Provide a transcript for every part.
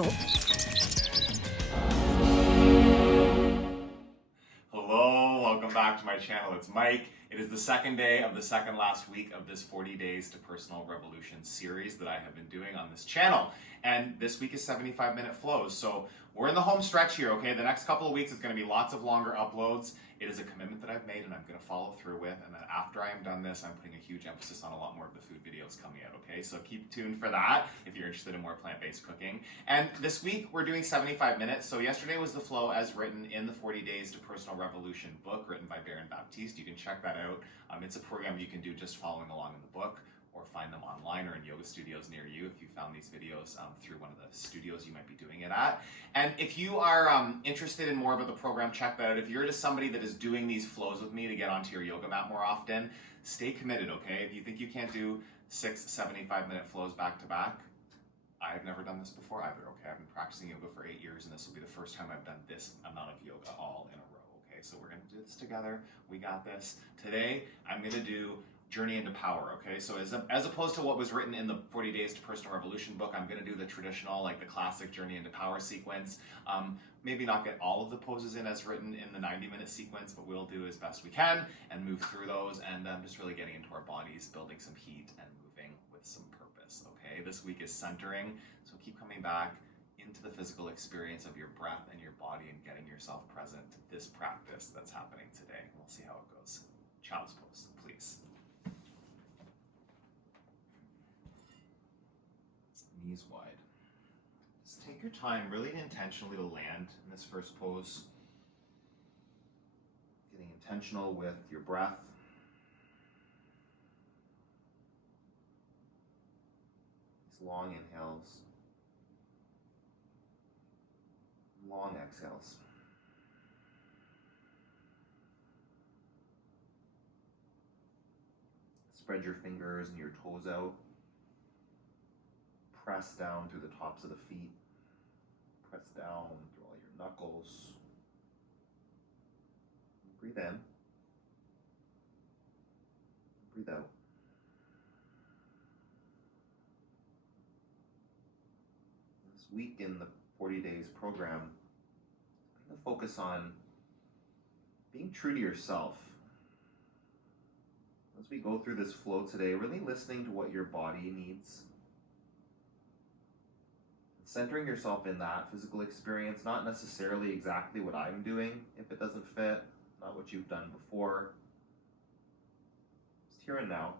channel. Hello, welcome back to my channel. It's Mike. It is the second day of the second last week of this 40 Days to Personal Revolution series that I have been doing on this channel. And this week is 75-minute flows. So we're in the home stretch here, okay? The next couple of weeks is going to be lots of longer uploads. It is a commitment that I've made and I'm going to follow through with. And then after I am done this, I'm putting a huge emphasis on a lot more of the food videos coming out, okay? So keep tuned for that if you're interested in more plant-based cooking. And this week we're doing 75 minutes. So yesterday was the flow as written in the 40 Days to Personal Revolution book written by Baptiste. You can check that out. It's a program you can do just following along in the book, or find them online or in yoga studios near you if you found these videos through one of the studios you might be doing it at. And if you are interested in more about the program, check that out. If you're just somebody that is doing these flows with me to get onto your yoga mat more often, stay committed, okay? If you think you can't do 6 75-minute flows back to back, I've never done this before either, okay? I've been practicing yoga for 8 years and this will be the first time I've done this amount of yoga all in a row, okay? So we're gonna do this together. We got this. Today, I'm gonna do Journey into Power, okay? So as opposed to what was written in the 40 Days to Personal Revolution book, I'm gonna do the traditional, like the classic Journey into Power sequence. Maybe not get all of the poses in as written in the 90-minute sequence, but we'll do as best we can and move through those and just really getting into our bodies, building some heat and moving with some purpose, okay? This week is centering, so keep coming back into the physical experience of your breath and your body and getting yourself present to this practice that's happening today. We'll see how it goes. Child's pose, please. Knees wide. Just take your time really intentionally to land in this first pose. Getting intentional with your breath. These long inhales. Long exhales. Spread your fingers and your toes out. Press down through the tops of the feet. Press down through all your knuckles. Breathe in. Breathe out. This week in the 40 Days program, I'm going to focus on being true to yourself. As we go through this flow today, really listening to what your body needs. Centering yourself in that physical experience, not necessarily exactly what I'm doing if it doesn't fit, not what you've done before. Just here and now,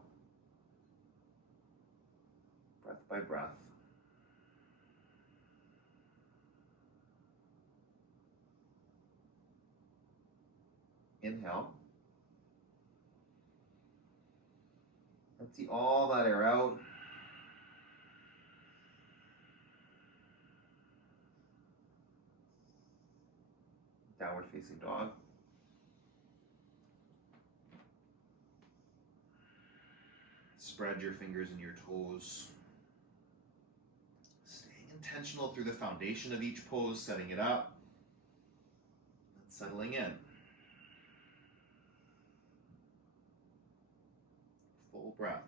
breath by breath. Inhale. Empty all that air out. Downward facing dog. Spread your fingers and your toes. Staying intentional through the foundation of each pose, setting it up, and settling in. Full breaths.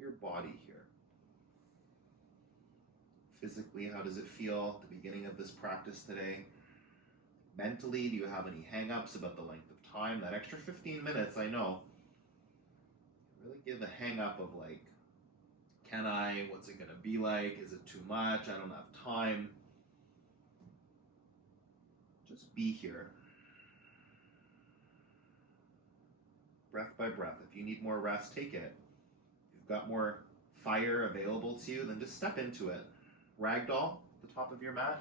Your body here. Physically, how does it feel at the beginning of this practice today? Mentally, do you have any hang-ups about the length of time? That extra 15 minutes, I know, really give a hang-up of like, can I? What's it gonna be like? Is it too much? I don't have time. Just be here. Breath by breath. If you need more rest, take it. Got more fire available to you, then just step into it. Ragdoll, the top of your mat.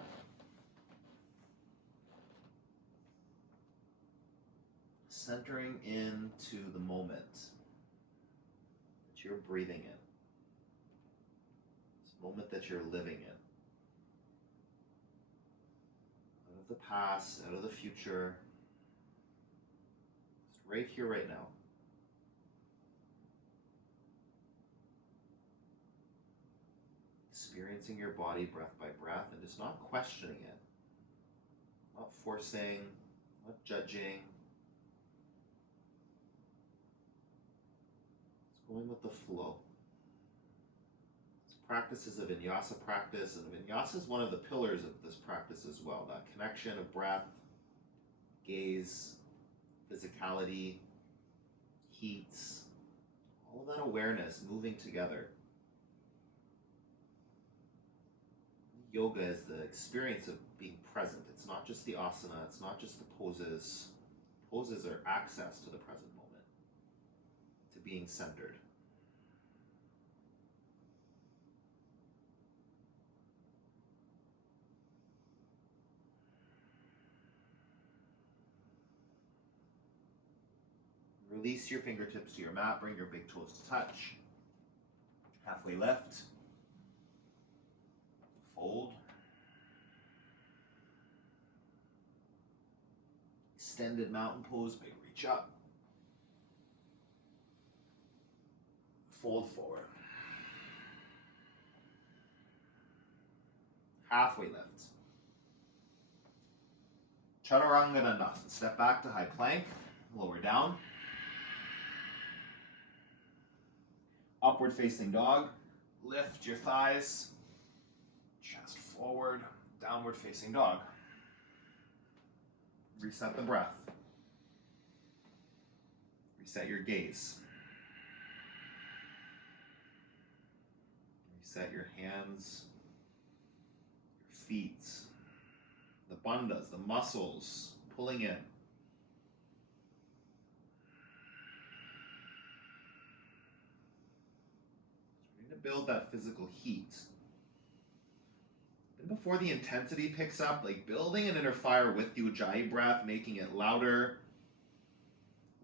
Centering into the moment that you're breathing in. This moment that you're living in. Out of the past, out of the future. Just right here, right now. experiencing your body breath by breath and just not questioning it, not forcing, not judging. Just going with the flow. This practice is a vinyasa practice, and vinyasa is one of the pillars of this practice as well. That connection of breath, gaze, physicality, heats, all of that awareness moving together. Yoga is the experience of being present. It's not just the asana, it's not just the poses. Poses are access to the present moment, to being centered. Release your fingertips to your mat, bring your big toes to touch. Halfway lift. Fold. Extended mountain pose, big reach up. Fold forward. Halfway lift. Chaturanga Dandasana. Step back to high plank, lower down. Upward facing dog. Lift your thighs. Chest forward. Downward facing dog. Reset the breath. Reset your gaze. Reset your hands, your feet, the bandhas, the muscles pulling in. Starting to build that physical heat. Then before the intensity picks up, like building an inner fire with the Ujjayi breath, making it louder,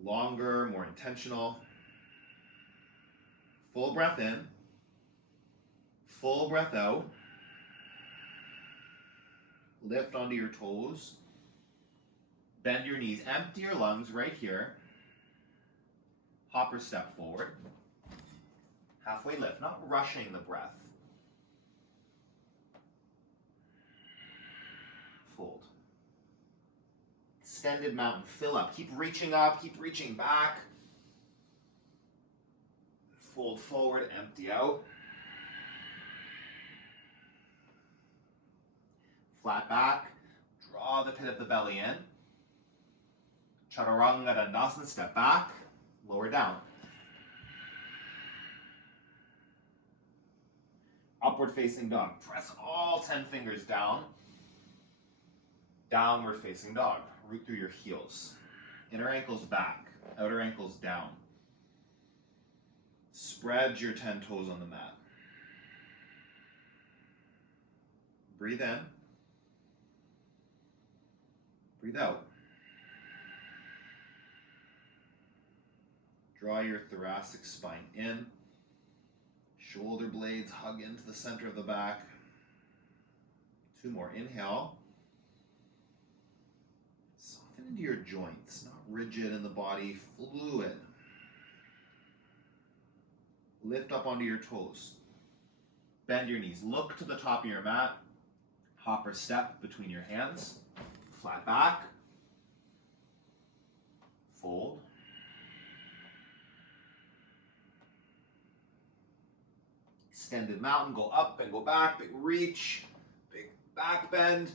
longer, more intentional. Full breath in. Full breath out. Lift onto your toes. Bend your knees. Empty your lungs right here. Hopper step forward. Halfway lift, not rushing the breath. Fold. Extended mountain, fill up. Keep reaching up, keep reaching back. Fold forward, empty out. Flat back, draw the pit of the belly in. Chaturanga Dandasana, step back, lower down. Upward facing dog, press all 10 fingers down. Downward facing dog, root through your heels. Inner ankles back, outer ankles down. Spread your 10 toes on the mat. Breathe in. Breathe out. Draw your thoracic spine in. Shoulder blades hug into the center of the back. 2 more. Inhale. Soften into your joints, not rigid in the body, fluid. Lift up onto your toes. Bend your knees. Look to the top of your mat. Hopper step between your hands. Flat back. Fold. Extended mountain, go up and go back, big reach, big back bend.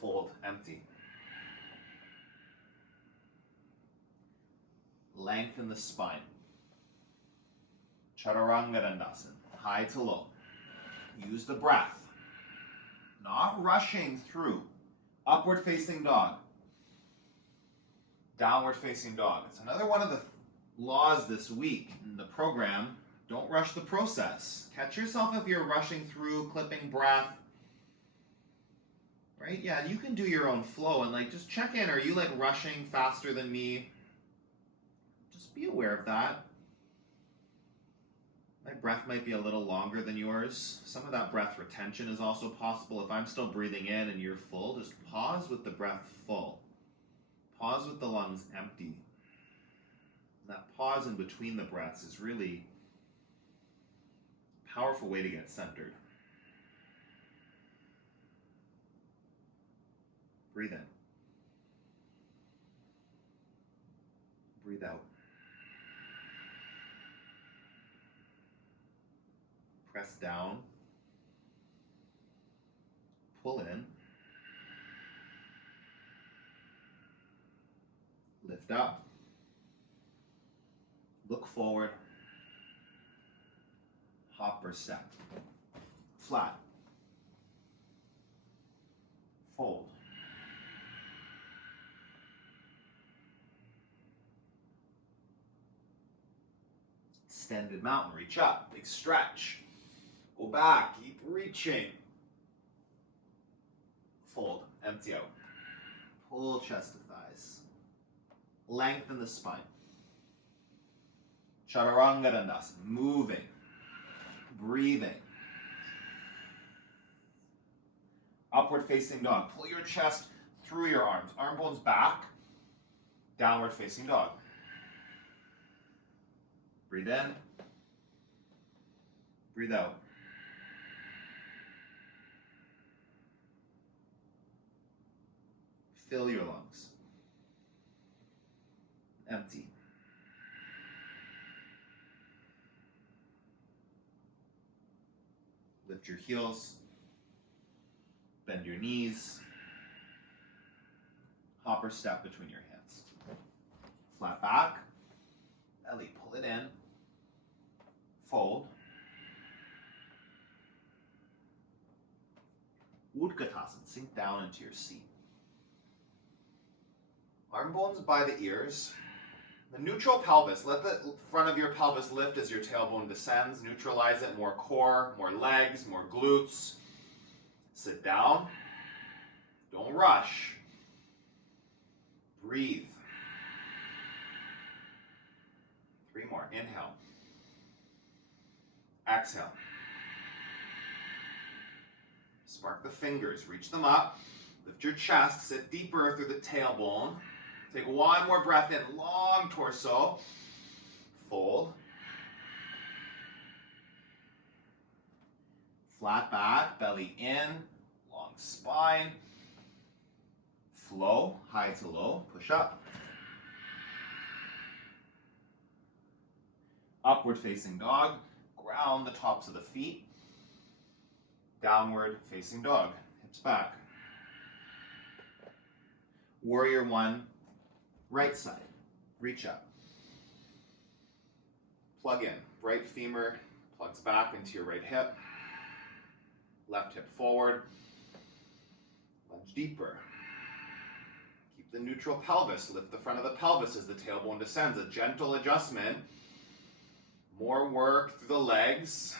Fold, empty. Lengthen the spine. Chaturanga Dandasana, high to low. Use the breath. Not rushing through. Upward facing dog. Downward facing dog. It's another one of the laws this week in the program. Don't rush the process. Catch yourself if you're rushing through, clipping breath. Right? Yeah, you can do your own flow and like just check in. Are you like rushing faster than me? Just be aware of that. My breath might be a little longer than yours. Some of that breath retention is also possible. If I'm still breathing in and you're full, just pause with the breath full. Pause with the lungs empty. And that pause in between the breaths is really Powerful way to get centered. Breathe in. Breathe out. Press down. Pull in. Lift up. Look forward. Hop or step. Flat. Fold. Extended mountain, reach up, big stretch. Go back, keep reaching. Fold, empty out. Pull chest to thighs. Lengthen the spine. Chaturanga Dandasana, moving, breathing. Upward facing dog. Pull your chest through your arms. Arm bones back. Downward facing dog. Breathe in. Breathe out. Fill your lungs. Empty. Lift your heels. Bend your knees. Hop or step between your hands. Flat back. Belly, pull it in. Fold. Utkatasana, sink down into your seat. Arm bones by the ears. The neutral pelvis, let the front of your pelvis lift as your tailbone descends. Neutralize it, more core, more legs, more glutes. Sit down. Don't rush. Breathe. 3 more. Inhale. Exhale. Spark the fingers. Reach them up. Lift your chest. Sit deeper through the tailbone. Take one more breath in. Long torso. Fold. Flat back. Belly in. Long spine. Flow. High to low. Push up. Upward facing dog. Ground the tops of the feet. Downward facing dog. Hips back. Warrior 1. Right side. Reach up. Plug in. Right femur plugs back into your right hip. Left hip forward. Lunge deeper. Keep the neutral pelvis. Lift the front of the pelvis as the tailbone descends. A gentle adjustment. More work through the legs.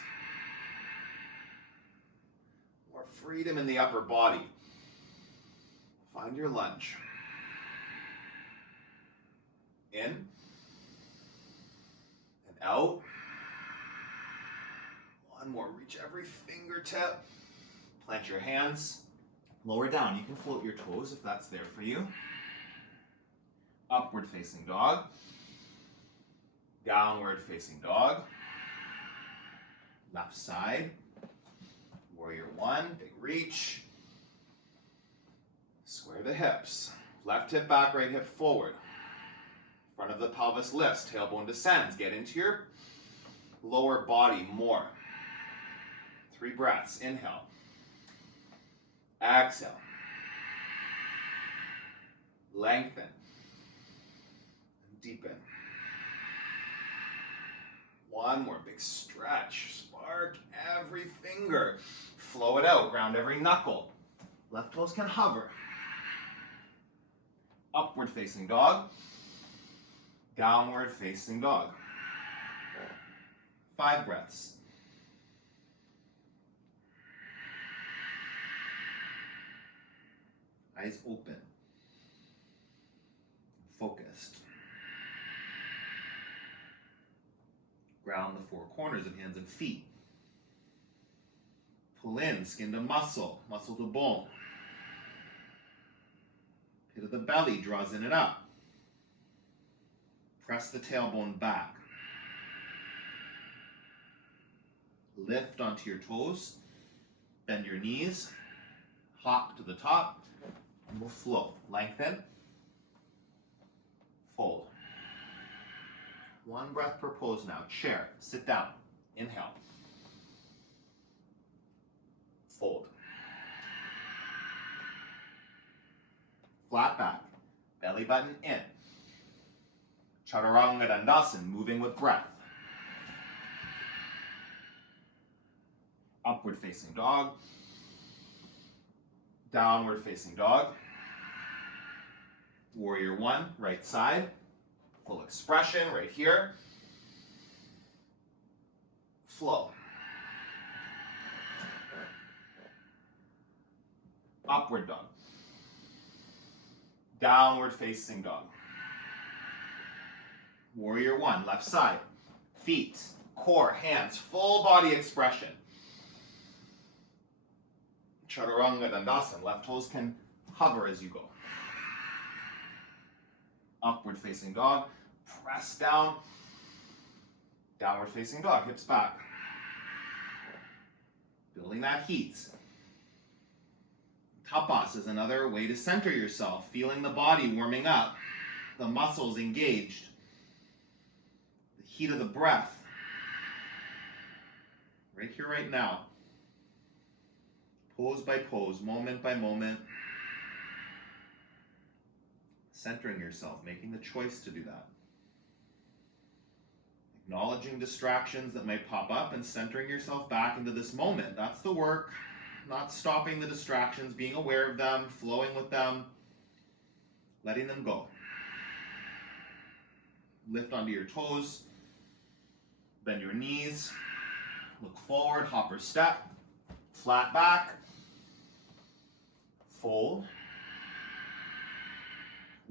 More freedom in the upper body. Find your lunge. In. And out. One more. Reach every fingertip. Plant your hands. Lower down. You can float your toes if that's there for you. Upward facing dog. Downward facing dog. Left side. Warrior 1. Big reach. Square the hips. Left hip back, right hip forward. Front of the pelvis lifts. Tailbone descends. Get into your lower body more. 3 breaths. Inhale. Exhale. Lengthen. Deepen. One more big stretch. Spark every finger. Flow it out. Ground every knuckle. Left toes can hover. Upward facing dog. Downward facing dog. 5 breaths. Eyes open. Focused. Ground the 4 corners of hands and feet. Pull in, skin to muscle, muscle to bone. Pit of the belly draws in and up. Press the tailbone back. Lift onto your toes. Bend your knees. Hop to the top. And we'll flow. Lengthen. Fold. One breath per pose now. Chair. Sit down. Inhale. Fold. Flat back. Belly button in. Chaturanga Dandasana, moving with breath. Upward facing dog. Downward facing dog. Warrior one, right side. Full expression right here. Flow. Upward dog. Downward facing dog. Warrior one, left side. Feet, core, hands, full body expression. Chaturanga Dandasana, left toes can hover as you go. Upward facing dog, press down. Downward facing dog, hips back. Building that heat. Tapas is another way to center yourself, feeling the body warming up, the muscles engaged, the heat of the breath. Right here, right now. Pose by pose, moment by moment. Centering yourself, making the choice to do that. Acknowledging distractions that might pop up and centering yourself back into this moment. That's the work. Not stopping the distractions, being aware of them, flowing with them, letting them go. Lift onto your toes, bend your knees, look forward, hopper step, flat back, fold,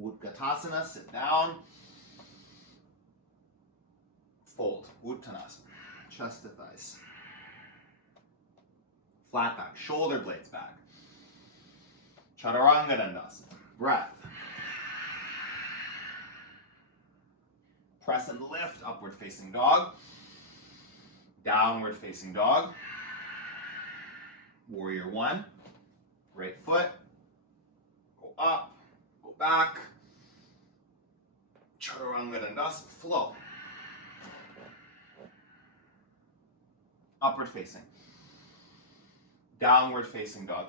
Utkatasana, sit down, fold, Uttanasana, chest to thighs. Flat back, shoulder blades back. Chaturanga Dandasana, breath. Press and lift, upward facing dog. Downward facing dog. Warrior one, right foot. Go up, go back. Chaturanga Dandasana, flow. Upward facing. Downward facing dog.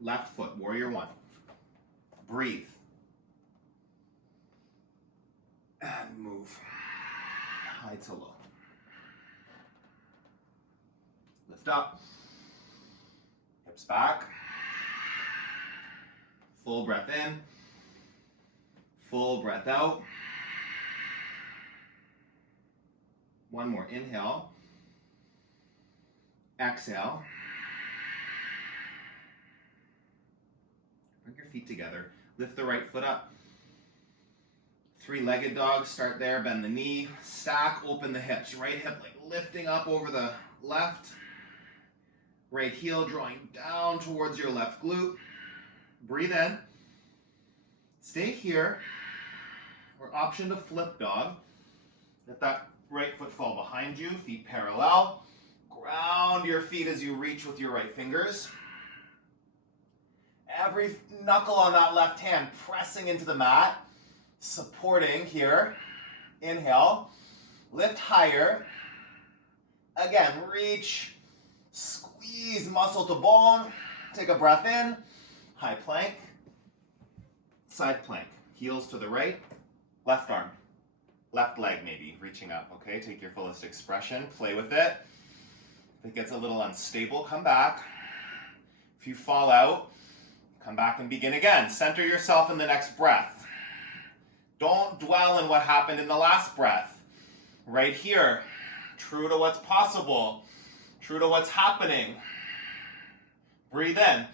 Left foot, warrior one. Breathe. And move. High to low. Lift up. Hips back. Full breath in. Full breath out. One more. Inhale. Exhale. Bring your feet together. Lift the right foot up. Three-legged dog. Start there. Bend the knee. Stack. Open the hips. Right hip like lifting up over the left. Right heel drawing down towards your left glute. Breathe in. Stay here. Or option to flip dog. Let that right foot fall behind you. Feet parallel. Ground your feet as you reach with your right fingers. Every knuckle on that left hand pressing into the mat. Supporting here. Inhale. Lift higher. Again, reach. Squeeze muscle to bone. Take a breath in. High plank. Side plank. Heels to the right. Left arm. Left leg maybe, reaching up. Okay, take your fullest expression. Play with it. If it gets a little unstable, come back. If you fall out, come back and begin again. Center yourself in the next breath. Don't dwell in what happened in the last breath. Right here, true to what's possible, true to what's happening. Breathe in,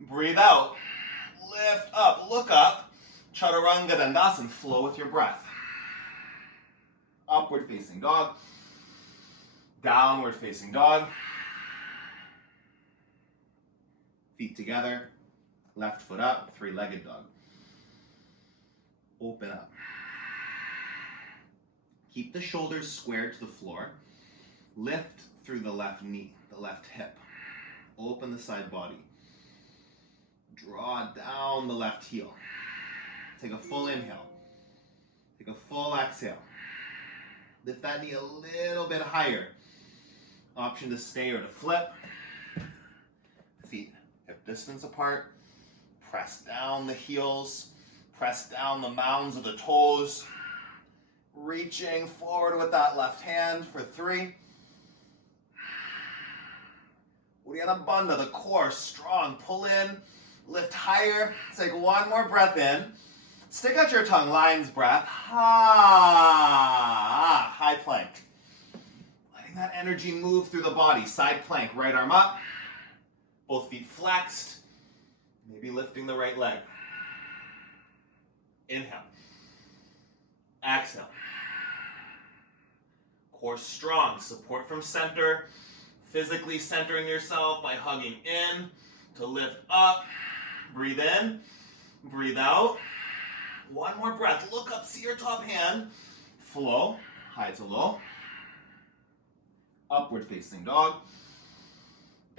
breathe out, lift up, look up. Chaturanga Dandasana, flow with your breath. Upward facing dog. Downward facing dog. Feet together. Left foot up. Three-legged dog. Open up. Keep the shoulders squared to the floor. Lift through the left knee, the left hip. Open the side body. Draw down the left heel. Take a full inhale. Take a full exhale. Lift that knee a little bit higher. Option to stay or to flip. Feet hip distance apart. Press down the heels. Press down the mounds of the toes. Reaching forward with that left hand for 3. Uddiyana Bandha, the core strong. Pull in, lift higher. Take one more breath in. Stick out your tongue, lion's breath. Ha! High plank. Letting that energy move through the body. Side plank, right arm up. Both feet flexed. Maybe lifting the right leg. Inhale. Exhale. Core strong. Support from center. Physically centering yourself by hugging in to lift up. Breathe in. Breathe out. One more breath. Look up. See your top hand. Flow. High to low. Upward facing dog.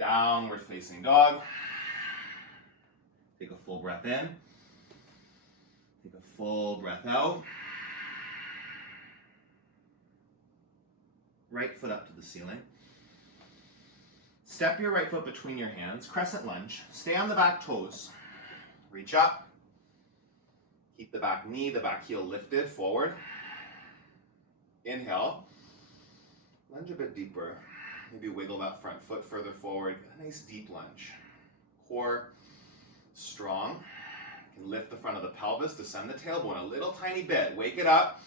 Downward facing dog. Take a full breath in. Take a full breath out. Right foot up to the ceiling. Step your right foot between your hands. Crescent lunge. Stay on the back toes. Reach up. Keep the back knee, the back heel lifted forward. Inhale. Lunge a bit deeper. Maybe wiggle that front foot further forward. A nice deep lunge. Core strong. You can lift the front of the pelvis, descend the tailbone a little tiny bit. Wake it up.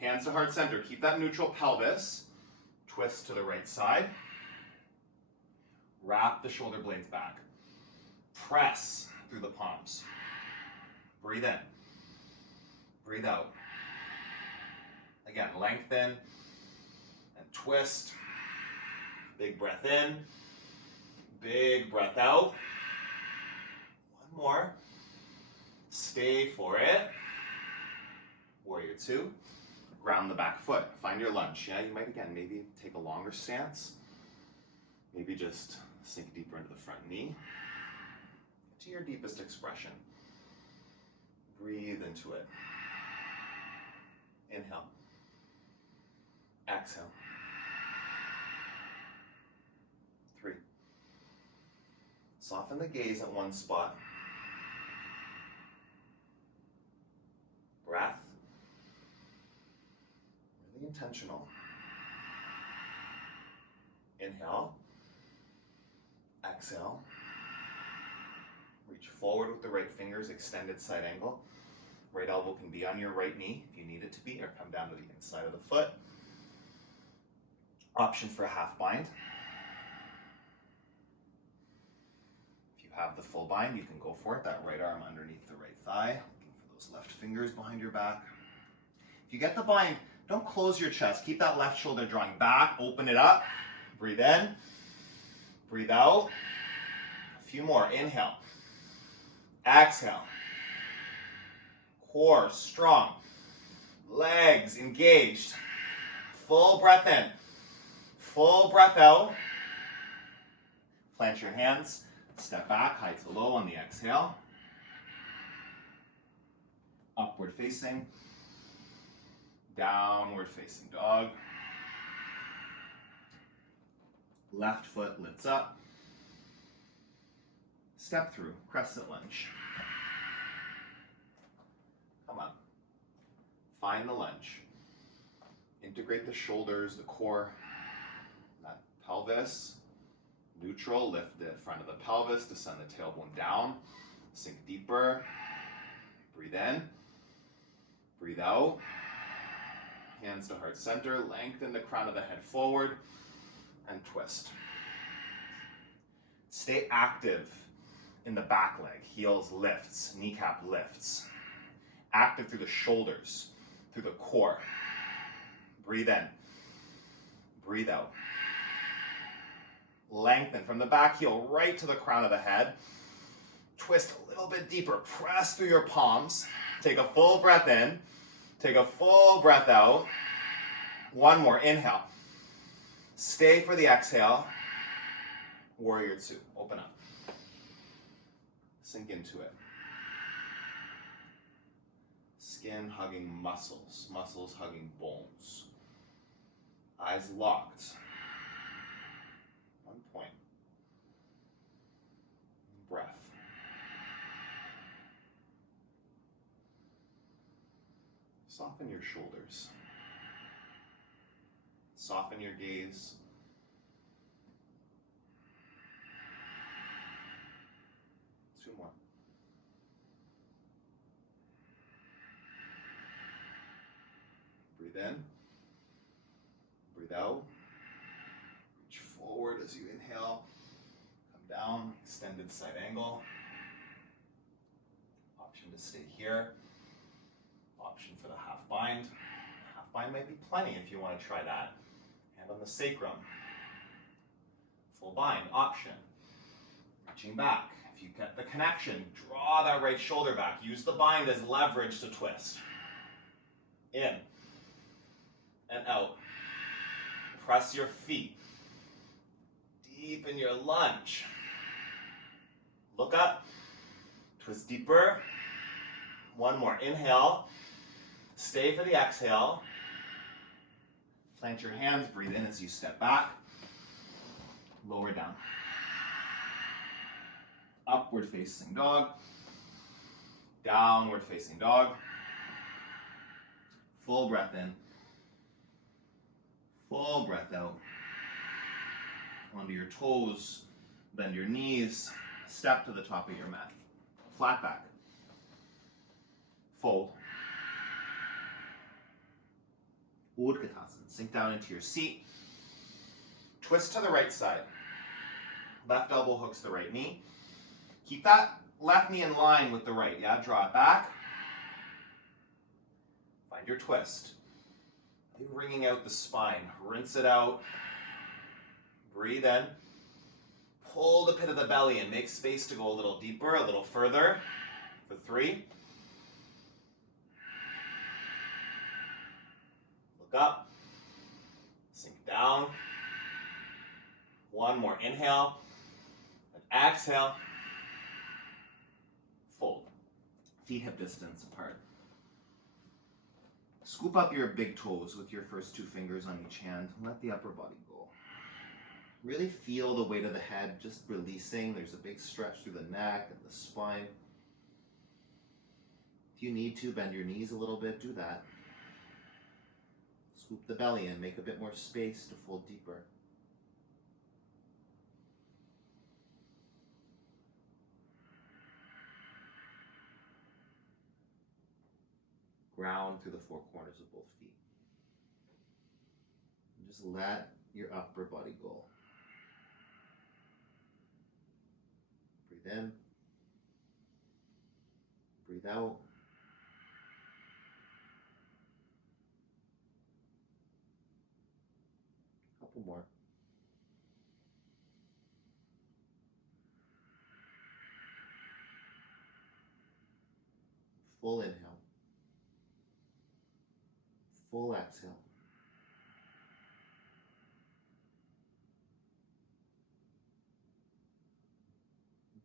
Hands to heart center. Keep that neutral pelvis. Twist to the right side. Wrap the shoulder blades back. Press through the palms. Breathe in. Breathe out. Again, lengthen and twist. Big breath in. Big breath out. One more. Stay for it. Warrior 2. Ground the back foot. Find your lunge. Yeah, you might again maybe take a longer stance. Maybe just sink deeper into the front knee. To your deepest expression. Breathe into it. Inhale. Exhale. 3. Soften the gaze at one spot. Breath. Really intentional. Inhale. Exhale. Reach forward with the right fingers, extended side angle. Right elbow can be on your right knee if you need it to be, or come down to the inside of the foot. Option for a half bind. If you have the full bind, you can go for it. That right arm underneath the right thigh. Looking for those left fingers behind your back. If you get the bind, don't close your chest. Keep that left shoulder drawing back. Open it up. Breathe in. Breathe out. A few more. Inhale. Exhale. Core strong. Legs engaged. Full breath in. Full breath out. Plant your hands. Step back, high to low on the exhale. Upward facing. Downward facing dog. Left foot lifts up. Step through, crescent lunge. Come on. Find the lunge. Integrate the shoulders, the core, that pelvis. Neutral, lift the front of the pelvis, descend the tailbone down. Sink deeper. Breathe in. Breathe out. Hands to heart center. Lengthen the crown of the head forward. And twist. Stay active in the back leg. Heels lifts, kneecap lifts. Active through the shoulders, through the core. Breathe in. Breathe out. Lengthen from the back heel right to the crown of the head. Twist a little bit deeper. Press through your palms. Take a full breath in. Take a full breath out. One more. Inhale. Stay for the exhale. Warrior two. Open up. Sink into it. Skin hugging muscles. Muscles hugging bones. Eyes locked. 1 point. Breath. Soften your shoulders. Soften your gaze. Two more. Breathe in. Breathe out. Reach forward as you inhale. Come down, extended side angle. Option to stay here. Option for the half bind. Half bind might be plenty if you want to try that. Hand on the sacrum. Full bind, option. Reaching back. If you get the connection, draw that right shoulder back. Use the bind as leverage to twist. In and out. Press your feet. Deepen your lunge. Look up. Twist deeper. One more. Inhale. Stay for the exhale. Plant your hands. Breathe in as you step back. Lower down. Upward facing dog. Downward facing dog. Full breath in. Full breath out. Onto your toes. Bend your knees. Step to the top of your mat. Flat back. Fold. Utkatasana. Sink down into your seat. Twist to the right side. Left elbow hooks the right knee. Keep that left knee in line with the right. Yeah, draw it back. Find your twist. Wringing out the spine. Rinse it out. Breathe in. Pull the pit of the belly in. Make space to go a little deeper, a little further. For 3. Look up. Sink down. One more. Inhale. And exhale. Fold. Feet hip distance apart. Scoop up your big toes with your first 2 fingers on each hand. Let the upper body go. Really feel the weight of the head just releasing. There's a big stretch through the neck and the spine. If you need to, bend your knees a little bit, do that. Scoop the belly in, make a bit more space to fold deeper. Ground through the 4 corners of both feet. And just let your upper body go. Breathe in. Breathe out. Couple more. Full inhale. Full exhale.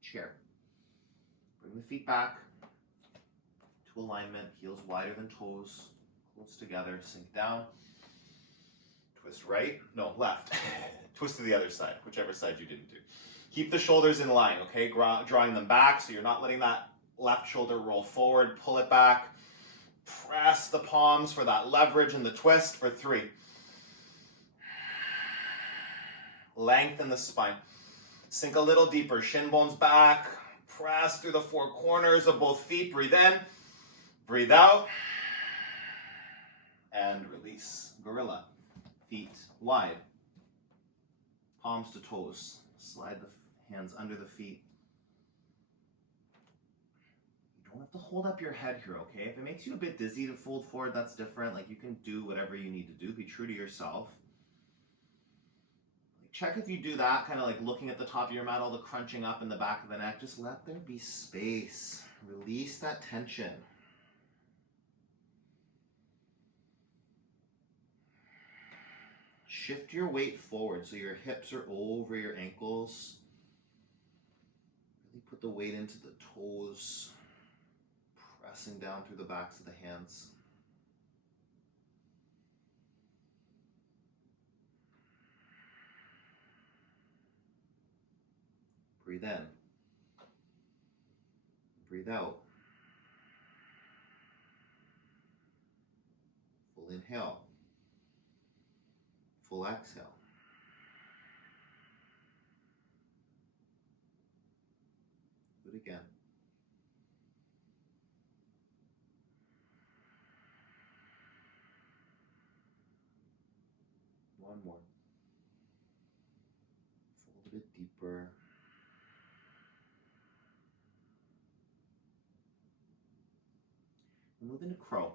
Chair. Bring the feet back to alignment, heels wider than toes, close together, sink down. Twist right, no, left. Twist to the other side, whichever side you didn't do. Keep the shoulders in line, okay? Drawing them back so you're not letting that left shoulder roll forward. Pull it back. Press the palms for that leverage in the twist for 3. Lengthen the spine. Sink a little deeper. Shin bones back. Press through the 4 corners of both feet. Breathe in. Breathe out. And release. Gorilla. Feet wide. Palms to toes. Slide the hands under the feet. You don't have to hold up your head here, okay? If it makes you a bit dizzy to fold forward, that's different. Like, you can do whatever you need to do. Be true to yourself. Check if you do that, kind of like looking at the top of your mat, all the crunching up in the back of the neck. Just let there be space. Release that tension. Shift your weight forward so your hips are over your ankles. Really put the weight into the toes, pressing down through the backs of the hands. Breathe in. Breathe out. Full inhale. Full exhale. Do it again. One more. Fold a bit deeper. And move into crow.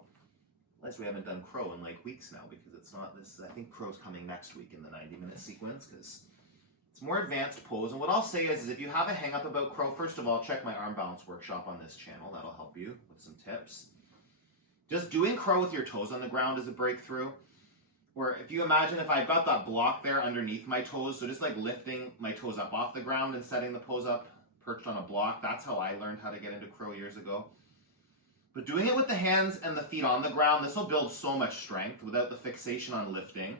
Realize we haven't done crow in like weeks now because it's not this. I think crow's coming next week in the 90-minute sequence because it's more advanced pose. And what I'll say is if you have a hang up about crow, first of all, check my arm balance workshop on this channel. That'll help you with some tips. Just doing crow with your toes on the ground is a breakthrough. Where if you imagine if I've got that block there underneath my toes, so just like lifting my toes up off the ground and setting the pose up perched on a block, that's how I learned how to get into crow years ago. But doing it with the hands and the feet on the ground, this will build so much strength without the fixation on lifting.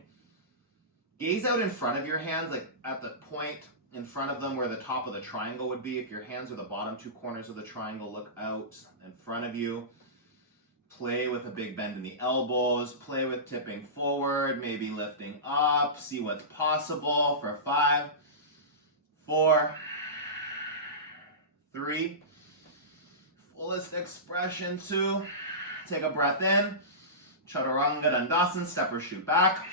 Gaze out in front of your hands, like at the point in front of them where the top of the triangle would be. If your hands are the bottom two corners of the triangle, look out in front of you. Play with a big bend in the elbows. Play with tipping forward, maybe lifting up. See what's possible for 5, 4, 3. Fullest expression 2. Take a breath in. Chaturanga Dandasana, step or shoot back.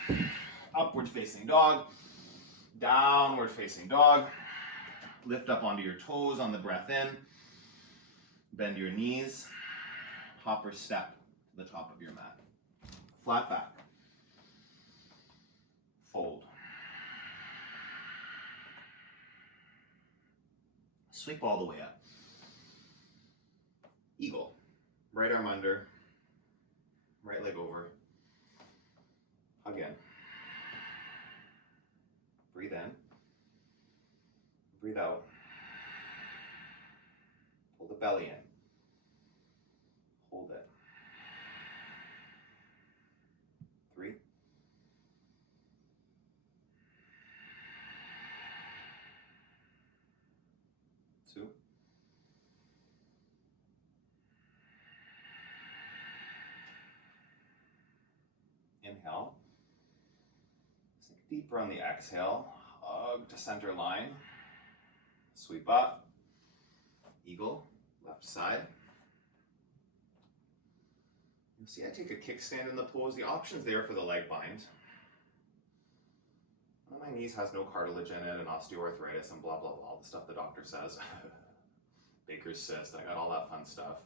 Upward facing dog. Downward facing dog. Lift up onto your toes on the breath in. Bend your knees. Hop or step to the top of your mat. Flat back. Fold. Sweep all the way up. Eagle. Right arm under. Right leg over. Hug in. Breathe in. Breathe out. Pull the belly in. Hold it. 3. 2. Inhale. Sink deeper on the exhale. Hug to center line. Sweep up. Eagle. Left side. You see, I take a kickstand in the pose. The option's there for the leg bind. One of my knees has no cartilage in it and osteoarthritis and blah, blah, blah. The stuff the doctor says. Baker's cyst. I got all that fun stuff.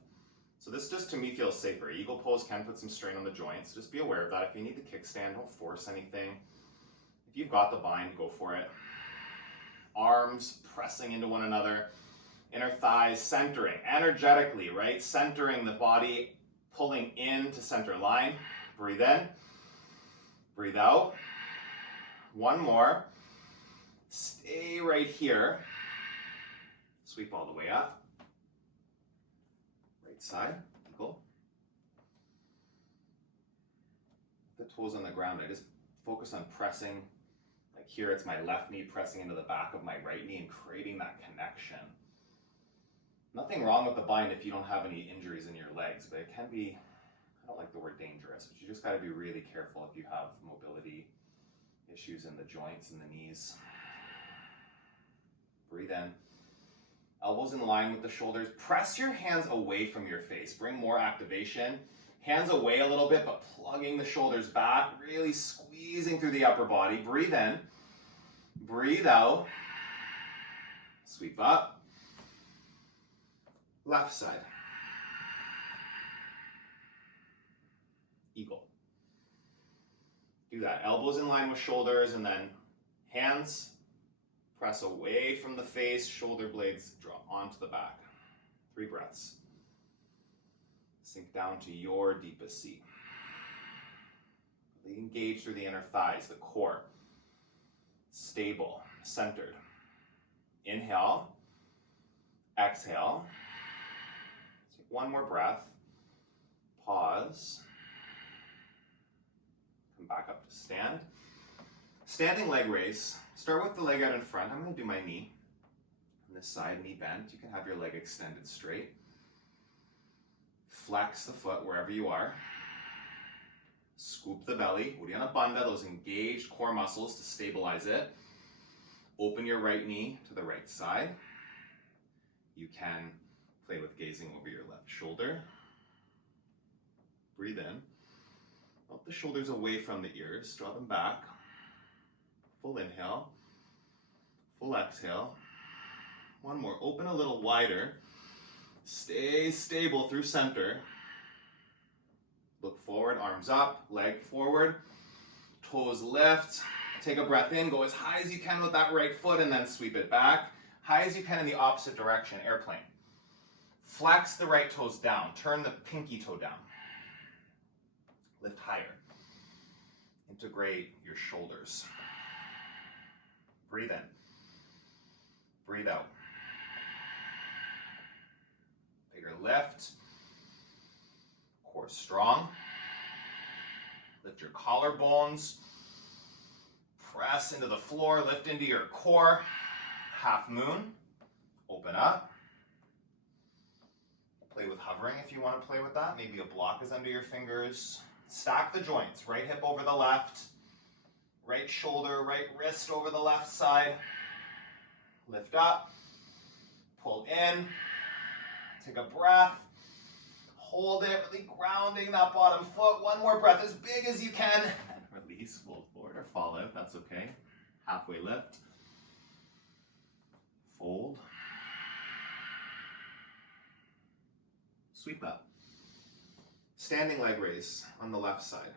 So this just, to me, feels safer. Eagle pose can put some strain on the joints. Just be aware of that. If you need the kickstand, don't force anything. If you've got the bind, go for it. Arms pressing into one another. Inner thighs centering energetically, right? Centering the body, pulling in to center line. Breathe in. Breathe out. One more. Stay right here. Sweep all the way up. Right side, eagle. The toes on the ground, I just focus on pressing. Like here, it's my left knee pressing into the back of my right knee and creating that connection. Nothing wrong with the bind if you don't have any injuries in your legs, but it can be, I don't like the word dangerous, but you just got to be really careful if you have mobility issues in the joints and the knees. Breathe in. Elbows in line with the shoulders. Press your hands away from your face. Bring more activation. Hands away a little bit, but plugging the shoulders back, really squeezing through the upper body. Breathe in. Breathe out. Sweep up. Left side. Eagle. Do that. Elbows in line with shoulders, and then hands press away from the face, shoulder blades draw onto the back. 3 breaths. Sink down to your deepest seat. Really engage through the inner thighs, the core. Stable, centered. Inhale. Exhale. Take one more breath. Pause. Come back up to stand. Standing leg raise. Start with the leg out in front. I'm going to do my knee. On this side, knee bent. You can have your leg extended straight. Flex the foot wherever you are. Scoop the belly. Uddiyana Bandha, those engaged core muscles to stabilize it. Open your right knee to the right side. You can play with gazing over your left shoulder. Breathe in. Melt the shoulders away from the ears. Draw them back. Full inhale. Full exhale. One more. Open a little wider. Stay stable through center. Look forward, arms up, leg forward. Toes lift. Take a breath in. Go as high as you can with that right foot and then sweep it back. High as you can in the opposite direction, airplane. Flex the right toes down. Turn the pinky toe down. Lift higher. Integrate your shoulders. Breathe in. Breathe out. Bigger lift. Core strong. Lift your collarbones. Press into the floor. Lift into your core. Half moon. Open up. Play with hovering if you want to play with that. Maybe a block is under your fingers. Stack the joints. Right hip over the left. Right shoulder, right wrist over the left side. Lift up. Pull in. Take a breath. Hold it, really grounding that bottom foot. One more breath, as big as you can. And release, fold forward or fall out, that's okay. Halfway lift. Fold. Sweep up. Standing leg raise on the left side.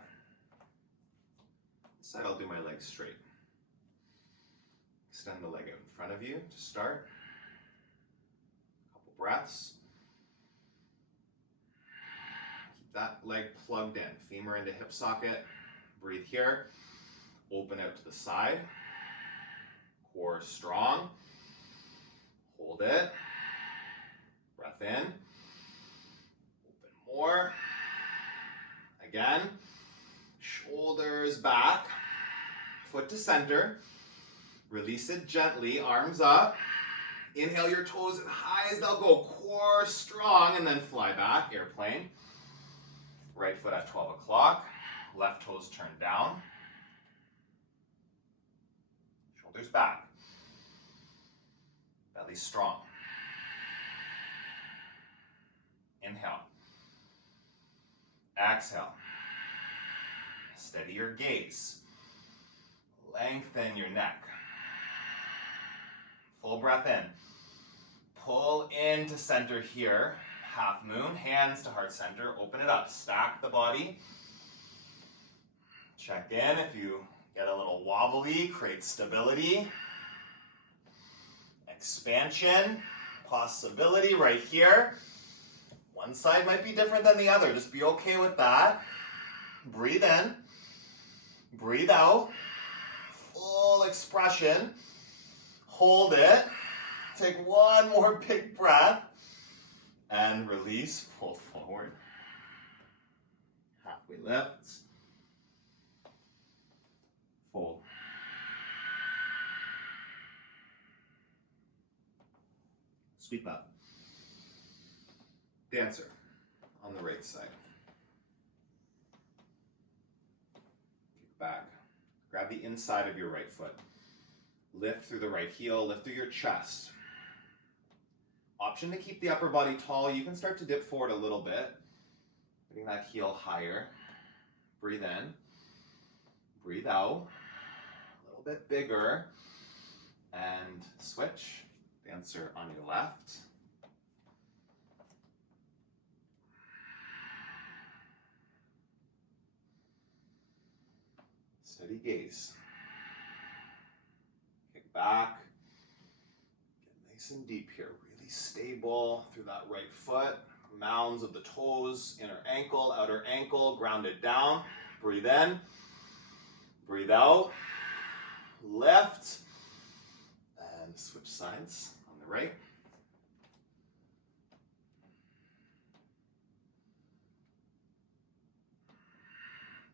This side I'll do my legs straight. Extend the leg out in front of you to start. Couple breaths. Keep that leg plugged in. Femur into hip socket. Breathe here. Open out to the side. Core strong. Hold it. Breath in. Open more. Again. Shoulders back. Foot to center. Release it gently. Arms up. Inhale your toes as high as they'll go. Core strong. And then fly back. Airplane. Right foot at 12 o'clock. Left toes turned down. Shoulders back. Belly strong. Inhale. Exhale. Steady your gaze. Lengthen your neck. Full breath in. Pull into center here. Half moon. Hands to heart center. Open it up. Stack the body. Check in if you get a little wobbly. Create stability. Expansion. Possibility right here. One side might be different than the other. Just be okay with that. Breathe in. Breathe out. Full expression. Hold it. Take one more big breath. And release. Fold forward. Halfway lift. Fold. Sweep up. Dancer on the right side. Kick back. Grab the inside of your right foot. Lift through the right heel. Lift through your chest. Option to keep the upper body tall. You can start to dip forward a little bit. Putting that heel higher. Breathe in. Breathe out. A little bit bigger. And switch. Dancer on your left. Steady gaze. Kick back. Get nice and deep here. Really stable through that right foot. Mounds of the toes. Inner ankle, outer ankle. Grounded down. Breathe in. Breathe out, lift, and switch sides on the right.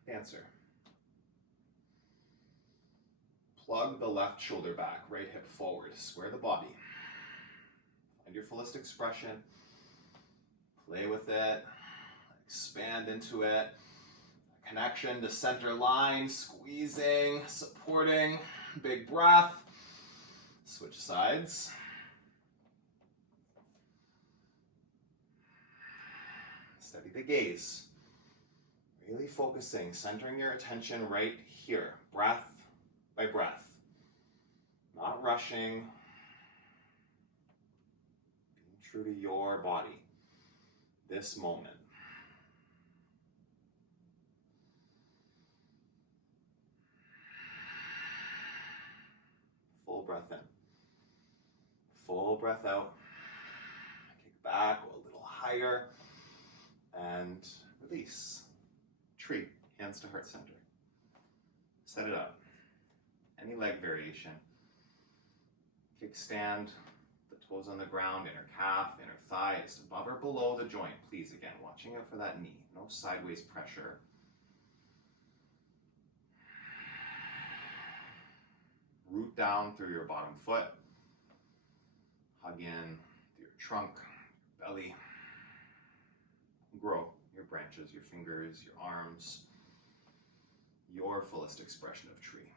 Dancer. Plug the left shoulder back, right hip forward, square the body. Find your fullest expression. Play with it, expand into it. Connection to center line, squeezing, supporting, big breath. Switch sides. Steady the gaze. Really focusing, centering your attention right here, breath by breath. Not rushing. Being true to your body. This moment. Full breath in. Full breath out. Kick back, go a little higher. And release. Tree, hands to heart center. Set it up. Any leg variation. Kickstand, the toes on the ground, inner calf, inner thigh, just above or below the joint. Please, again, watching out for that knee. No sideways pressure. Root down through your bottom foot. Hug in through your trunk, your belly. Grow your branches, your fingers, your arms. Your fullest expression of tree.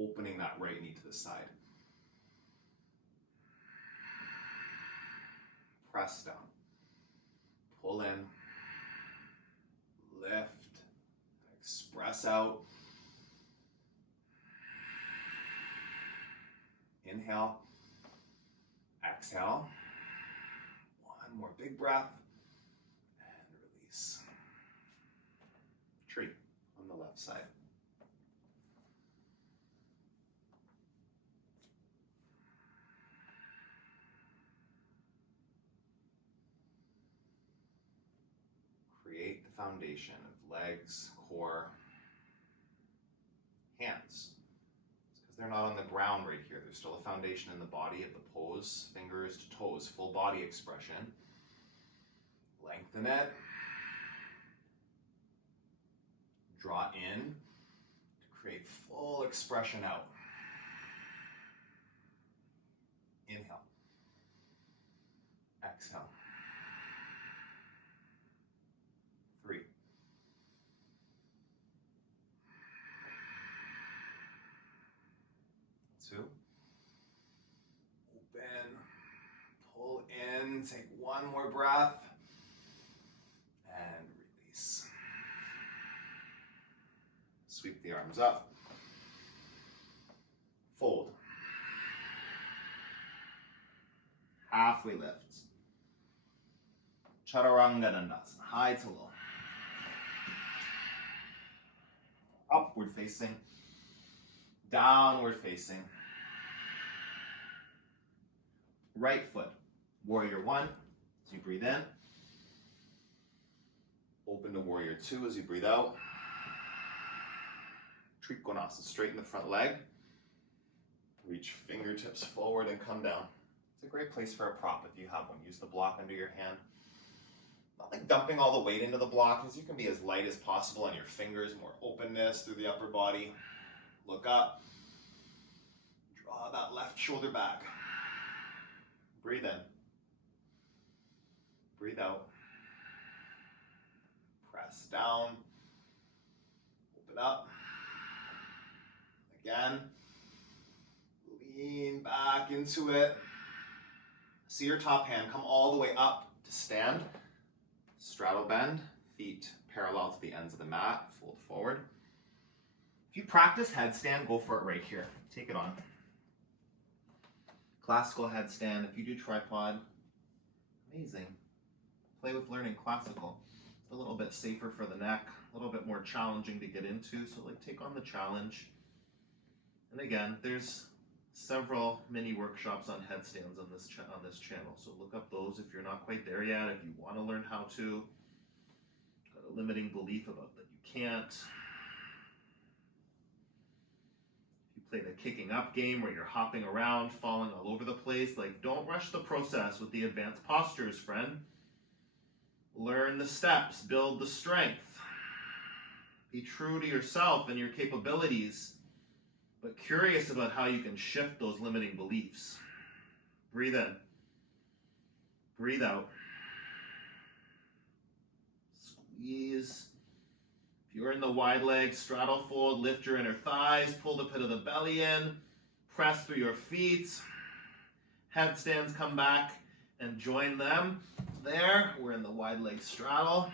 Opening that right knee to the side. Press down. Pull in. Lift. Express out. Inhale. Exhale. One more big breath. And release. Tree on the left side. Create the foundation of legs, core, hands. Because they're not on the ground right here. There's still a foundation in the body of the pose, fingers to toes, full body expression. Lengthen it. Draw in to create full expression out. Inhale. Exhale. 3. 2. Open. Pull in. Take one more breath. And release. Sweep the arms up. Fold. Halfway lifts. Chaturanga Dandasana. High to low. Upward facing. Downward facing. Right foot. Warrior 1 as you breathe in. Open to Warrior 2 as you breathe out. Trikonasana, straighten the front leg. Reach fingertips forward and come down. It's a great place for a prop if you have one. Use the block under your hand. Not like dumping all the weight into the block, as you can be as light as possible on your fingers, more openness through the upper body. Look up. Draw that left shoulder back. Breathe in. Breathe out. Press down. Open up. Again. Lean back into it. See your top hand come all the way up to stand. Straddle bend, feet parallel to the ends of the mat, fold forward. If you practice headstand, go for it right here. Take it on. Classical headstand, if you do tripod, amazing. Play with learning classical. It's a little bit safer for the neck, a little bit more challenging to get into, so like take on the challenge. And again, there's several mini workshops on headstands on this channel, so look up those if you're not quite there yet. If you want to learn how to, got a limiting belief about that you can't. play the kicking up game where you're hopping around, falling all over the place. Like, don't rush the process with the advanced postures, friend. Learn the steps, build the strength. Be true to yourself and your capabilities, but curious about how you can shift those limiting beliefs. Breathe in. Breathe out. Squeeze. If you're in the wide leg, straddle fold, lift your inner thighs, pull the pit of the belly in, press through your feet. Headstands come back and join them. There, we're in the wide leg straddle.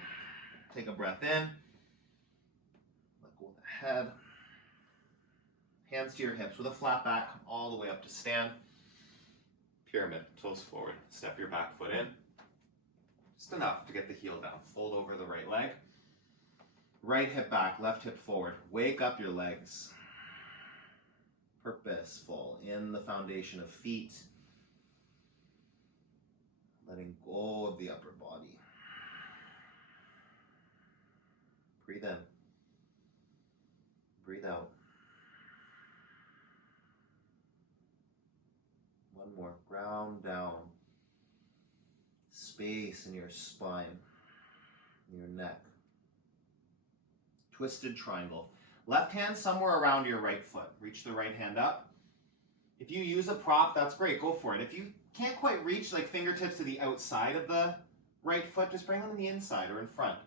Take a breath in. Let go of the head. Hands to your hips with a flat back, come all the way up to stand. Pyramid, toes forward. Step your back foot in. Just enough to get the heel down. Fold over the right leg. Right hip back, left hip forward. Wake up your legs. Purposeful in the foundation of feet. Letting go of the upper body. Breathe in. Breathe out. One more. Ground down. Space in your spine, in your neck. Twisted triangle. Left hand somewhere around your right foot. Reach the right hand up. If you use a prop, that's great. Go for it. If you can't quite reach like fingertips to the outside of the right foot, just bring them on the inside or in front.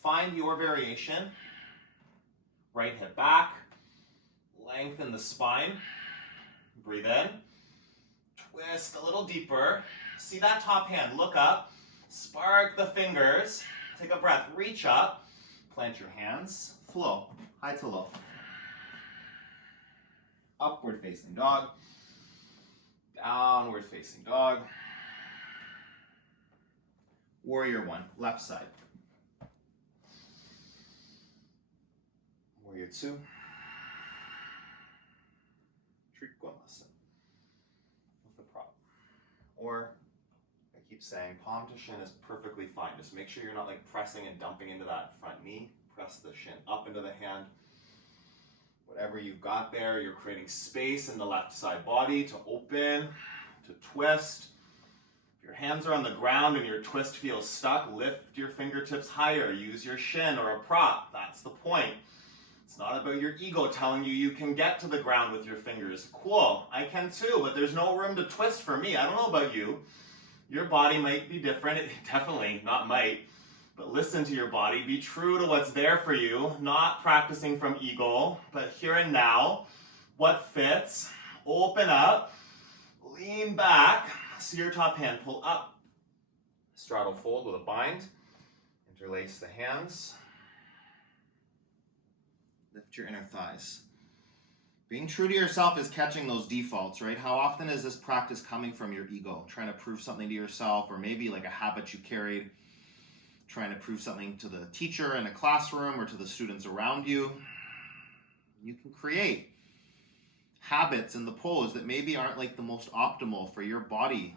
Find your variation. Right hip back. Lengthen the spine. Breathe in. Twist a little deeper. See that top hand. Look up. Spark the fingers. Take a breath. Reach up. Plant your hands, flow, high to low. Upward facing dog, downward facing dog. Warrior one, left side. Warrior two. Trikonasana with the prop. Or, I keep saying, palm to shin is perfectly fine. Just make sure you're not like pressing and dumping into that front knee. Press the shin up into the hand. Whatever you've got there, you're creating space in the left side body to open, to twist. If your hands are on the ground and your twist feels stuck, lift your fingertips higher. Use your shin or a prop. That's the point. It's not about your ego telling you can get to the ground with your fingers. Cool, I can too, but there's no room to twist for me. I don't know about you. Your body might be different. It definitely, not might. But listen to your body. Be true to what's there for you. Not practicing from ego, but here and now. What fits. Open up. Lean back. See your top hand. Pull up. Straddle fold with a bind. Interlace the hands. Lift your inner thighs. Being true to yourself is catching those defaults, right? How often is this practice coming from your ego? Trying to prove something to yourself, or maybe like a habit you carried. Trying to prove something to the teacher in a classroom or to the students around you. You can create habits in the pose that maybe aren't like the most optimal for your body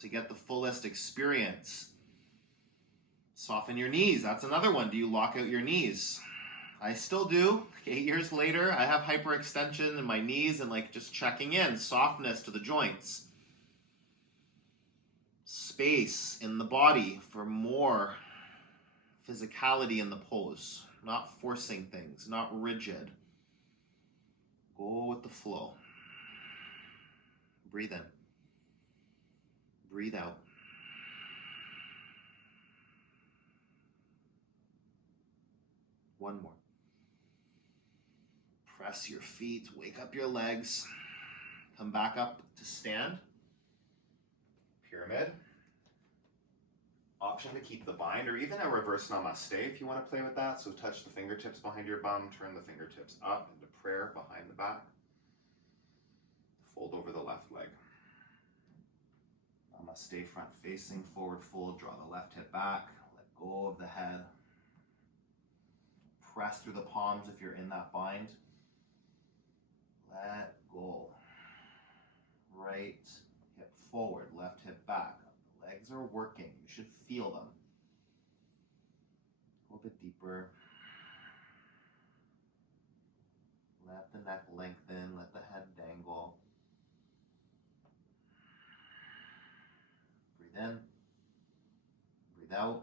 to get the fullest experience. Soften your knees. That's another one. Do you lock out your knees? I still do. 8 years later, I have hyperextension in my knees and like just checking in. Softness to the joints. Space in the body for more physicality in the pose. Not forcing things, not rigid. Go with the flow. Breathe in. Breathe out. One more. Press your feet, wake up your legs. Come back up to stand. Pyramid. Option to keep the bind, or even a reverse namaste if you want to play with that. So touch the fingertips behind your bum, turn the fingertips up into prayer behind the back. Fold over the left leg. Namaste, front facing, forward fold, draw the left hip back, let go of the head. Press through the palms if you're in that bind. Let go. Right hip forward, left hip back. The legs are working. You should feel them. A little bit deeper. Let the neck lengthen, let the head dangle. Breathe in, breathe out.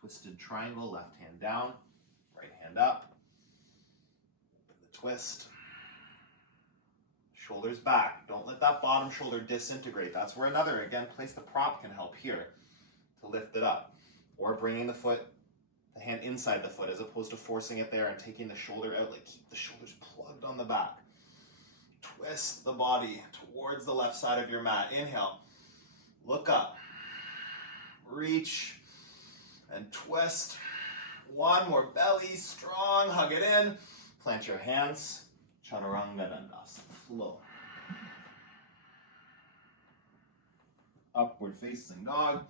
Twisted triangle, left hand down, right hand up. Open the twist. Shoulders back. Don't let that bottom shoulder disintegrate. That's where another, again, place the prop can help here to lift it up. Or bringing the foot, the hand inside the foot as opposed to forcing it there and taking the shoulder out. Like keep the shoulders plugged on the back. Twist the body towards the left side of your mat. Inhale. Look up. Reach and twist. One more, belly strong. Hug it in. Plant your hands. Chaturanga Dandasana. Flow. Upward facing dog.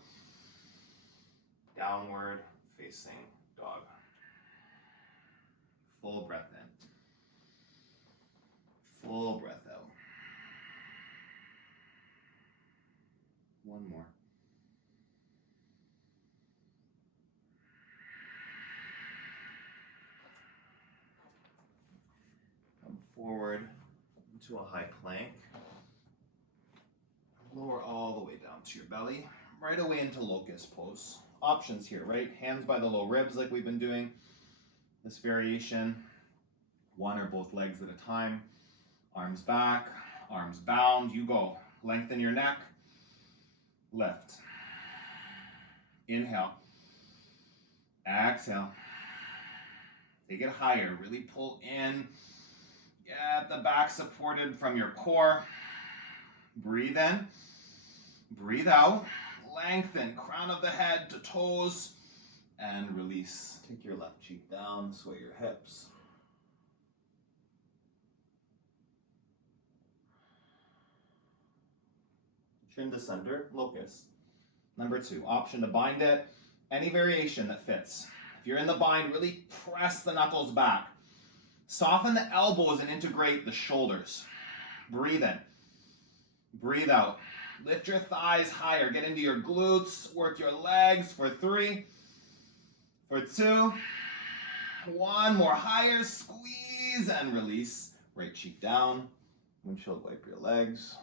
Downward facing dog. Full breath in. Full breath out. One more. Come forward into a high plank. Lower all the way down to your belly. Right away into Locust Pose. Options here, right? Hands by the low ribs like we've been doing. This variation, one or both legs at a time. Arms back, arms bound. You go. Lengthen your neck. Lift. Inhale. Exhale. Take it higher. Really pull in. Get the back supported from your core. Breathe in. Breathe out. Lengthen. Crown of the head to toes. And release. Take your left cheek down. Sway your hips. Chin to center. Locust. Number 2. Option to bind it. Any variation that fits. If you're in the bind, really press the knuckles back. Soften the elbows and integrate the shoulders. Breathe in. Breathe out. Lift your thighs higher. Get into your glutes. Work your legs for 3. For 2. 1 more. Higher. Squeeze and release. Right cheek down. Windshield wipe your legs.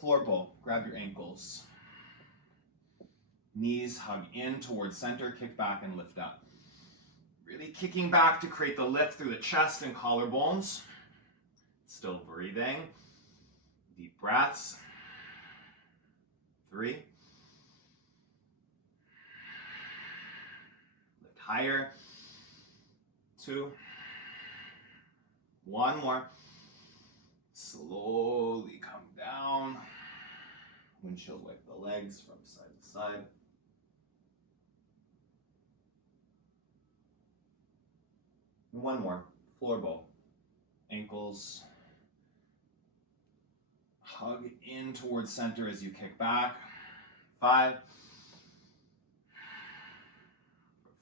Floor bowl. Grab your ankles. Knees hug in towards center. Kick back and lift up. Really kicking back to create the lift through the chest and collarbones. Still breathing. Deep breaths. 3. Lift higher. 2. 1 more. Slowly come down. Windshield wipe the legs from side to side. And 1 more. Floor bowl. Ankles hug in towards center as you kick back. 5.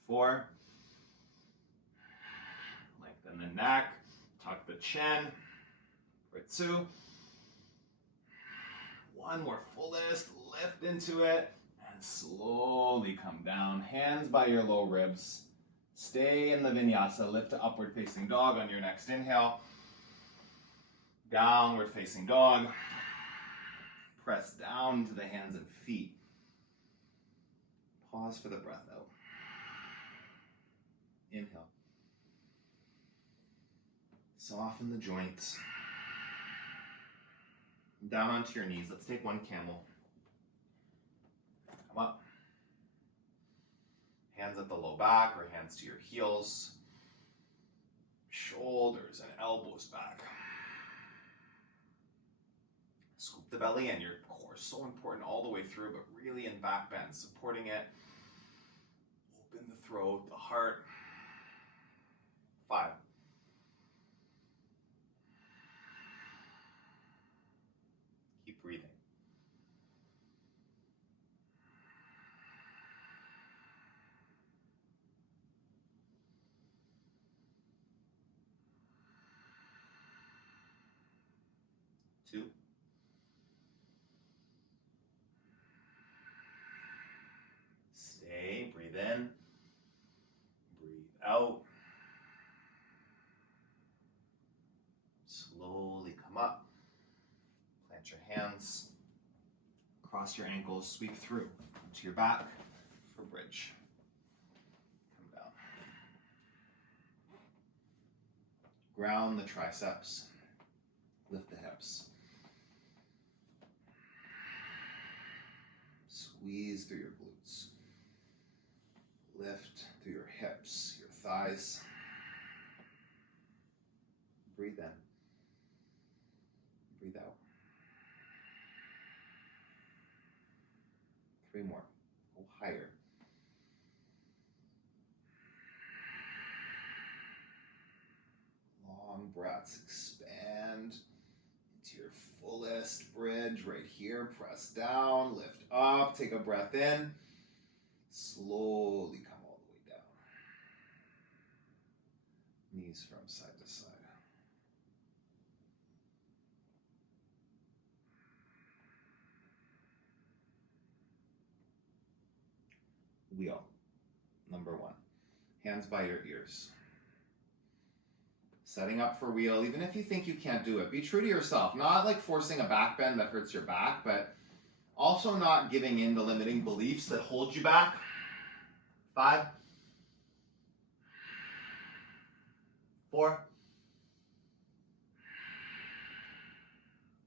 4. Lengthen the neck. Tuck the chin. For 2. 1 more. Fullest. Lift into it. And slowly come down. Hands by your low ribs. Stay in the vinyasa. Lift to upward facing dog on your next inhale. Downward facing dog. Press down into the hands and feet. Pause for the breath out. Inhale. Soften the joints. Down onto your knees. Let's take 1 camel. Come up. Hands at the low back or hands to your heels. Shoulders and elbows back. Scoop the belly in. Your core is so important all the way through, but really in back bend, supporting it. Open the throat, the heart. 5. Keep breathing. 2. Get your hands, cross your ankles, sweep through to your back for bridge. Come down. Ground the triceps, lift the hips. Squeeze through your glutes. Lift through your hips, your thighs. Breathe in. Breathe out. 3 more. Go higher. Long breaths. Expand into your fullest bridge right here. Press down, lift up, take a breath in. Slowly come all the way down. Knees from side to side. Wheel. Number 1. Hands by your ears. Setting up for wheel, even if you think you can't do it, be true to yourself. Not like forcing a back bend that hurts your back, but also not giving in to limiting beliefs that hold you back. 5, 4,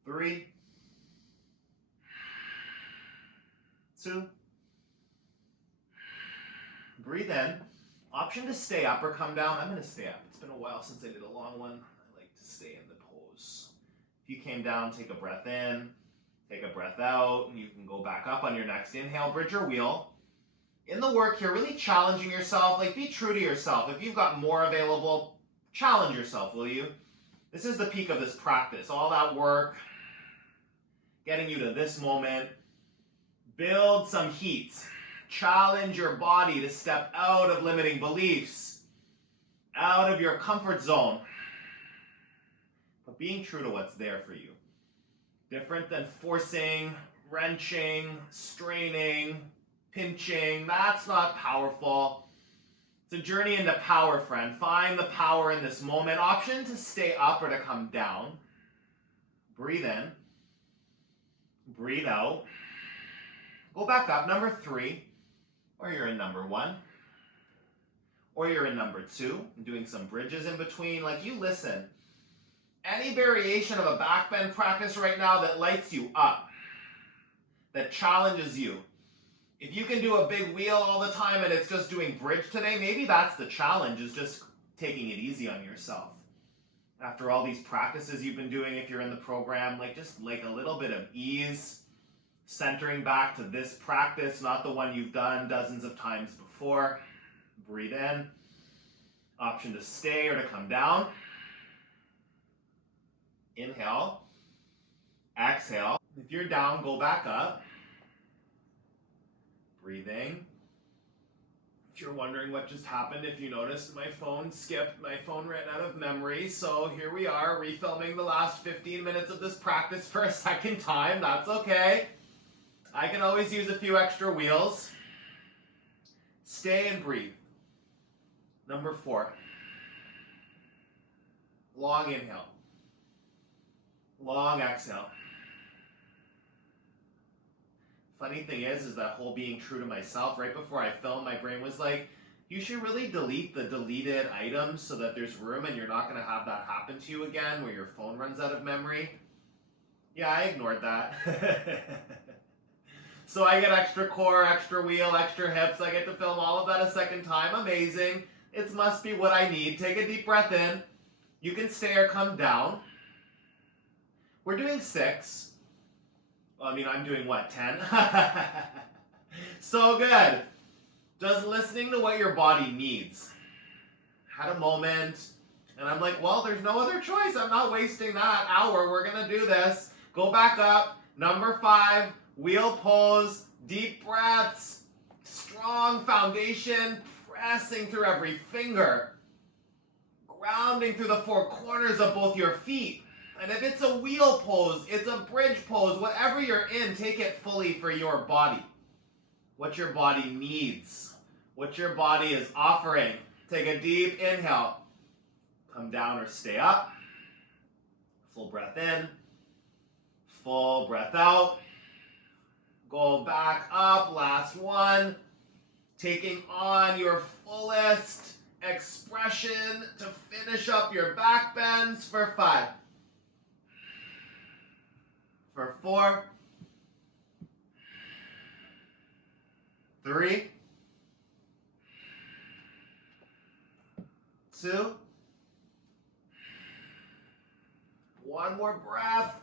3, 2. Breathe in. Option to stay up or come down. I'm going to stay up. It's been a while since I did a long one. I like to stay in the pose. If you came down, take a breath in, take a breath out, and you can go back up on your next inhale, bridge or wheel. In the work here, really challenging yourself. Like, be true to yourself. If you've got more available, challenge yourself, will you? This is the peak of this practice. All that work, getting you to this moment. Build some heat. Challenge your body to step out of limiting beliefs, out of your comfort zone, but being true to what's there for you. Different than forcing, wrenching, straining, pinching. That's not powerful. It's a journey into power, friend. Find the power in this moment. Option to stay up or to come down. Breathe in. Breathe out. Go back up. Number 3. Or you're in number 1. Or you're in number 2. I'm doing some bridges in between. Like, you listen. Any variation of a back bend practice right now that lights you up, that challenges you. If you can do a big wheel all the time and it's just doing bridge today, maybe that's the challenge, is just taking it easy on yourself. After all these practices you've been doing, if you're in the program, like, just like a little bit of ease. Centering back to this practice, not the one you've done dozens of times before. Breathe in. Option to stay or to come down. Inhale. Exhale. If you're down, go back up. Breathing. If you're wondering what just happened, if you noticed, my phone skipped. My phone ran out of memory, so here we are, refilming the last 15 minutes of this practice for a second time. That's okay. I can always use a few extra wheels. Stay and breathe. Number 4. Long inhale. Long exhale. Funny thing is that whole being true to myself, right before I filmed, my brain was like, you should really delete the deleted items so that there's room and you're not going to have that happen to you again where your phone runs out of memory. Yeah, I ignored that. So I get extra core, extra wheel, extra hips. I get to film all of that a second time. Amazing. It must be what I need. Take a deep breath in. You can stay or come down. We're doing 6. Well, I mean, I'm doing what, 10? So good. Just listening to what your body needs. Had a moment, and I'm like, well, there's no other choice. I'm not wasting that hour. We're going to do this. Go back up. Number 5. Wheel pose, deep breaths, strong foundation, pressing through every finger, grounding through the 4 corners of both your feet. And if it's a wheel pose, it's a bridge pose, whatever you're in, take it fully for your body. What your body needs, what your body is offering. Take a deep inhale. Come down or stay up. Full breath in. full breath out. Go back up, last one. Taking on your fullest expression to finish up your back bends for 5. For 4. 3. 2. One more breath.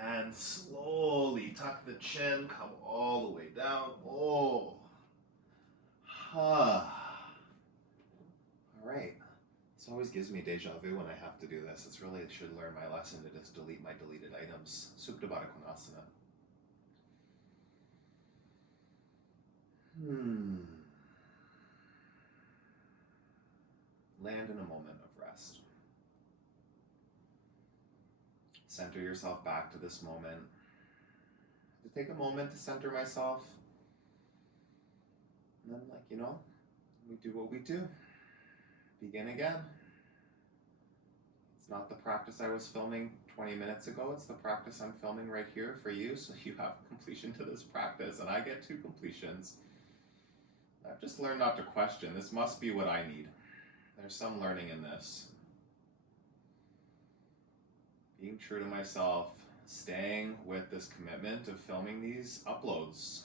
And slowly tuck the chin, come all the way down. Oh. All right. This always gives me deja vu when I have to do this. It's really, I should learn my lesson to just delete my deleted items. Supta Baddha Konasana. Land in a moment of rest. Center yourself back to this moment. To take a moment to center myself. And then, we do what we do. Begin again. It's not the practice I was filming 20 minutes ago. It's the practice I'm filming right here for you, so you have completion to this practice, and I get 2 completions. I've just learned not to question. This must be what I need. There's some learning in this. Being true to myself, staying with this commitment of filming these uploads.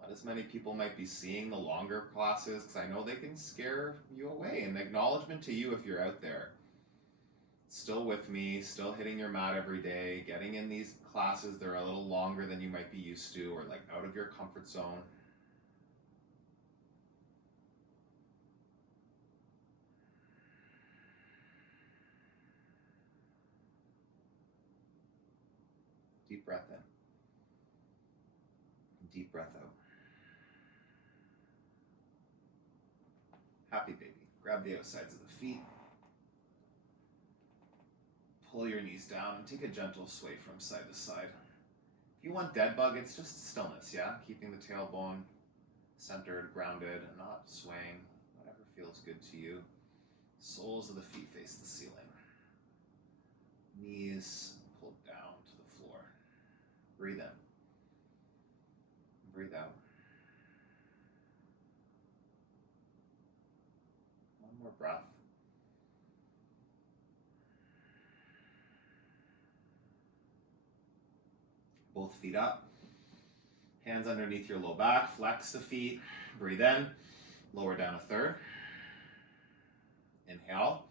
Not as many people might be seeing the longer classes, because I know they can scare you away. And acknowledgement to you if you're out there. Still with me, still hitting your mat every day, getting in these classes that are a little longer than you might be used to, or like out of your comfort zone. Deep breath in. Deep breath out. Happy baby. Grab the outsides of the feet. Pull your knees down and take a gentle sway from side to side. If you want dead bug, it's just stillness, yeah? Keeping the tailbone centered, grounded, and not swaying. Whatever feels good to you. Soles of the feet face the ceiling. Knees pulled down to the floor. Breathe in. Breathe out. One more breath. Both feet up. Hands underneath your low back. Flex the feet. Breathe in. Lower down a third. Inhale.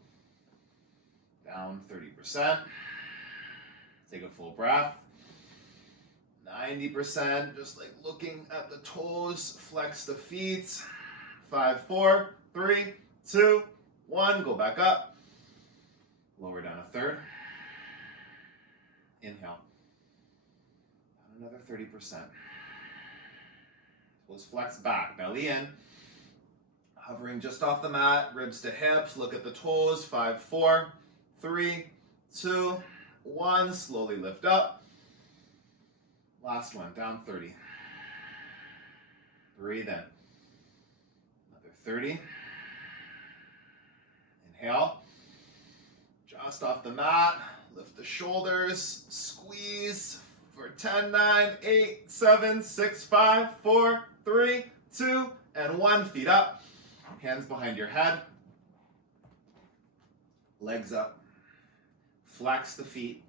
Down 30%. Take a full breath. 90%, just like looking at the toes. Flex the feet. 5, 4, 3, 2, 1. Go back up. Lower down a third. Inhale. Another 30%. Toes flex back, belly in. Hovering just off the mat, ribs to hips. Look at the toes. 5, 4, 3, 2, 1. Slowly lift up. Last one, down 30. Breathe in. Another 30. Inhale. Just off the mat. Lift the shoulders. Squeeze for 10, 9, 8, 7, 6, 5, 4, 3, 2, and 1. Feet up. Hands behind your head. Legs up. Flex the feet.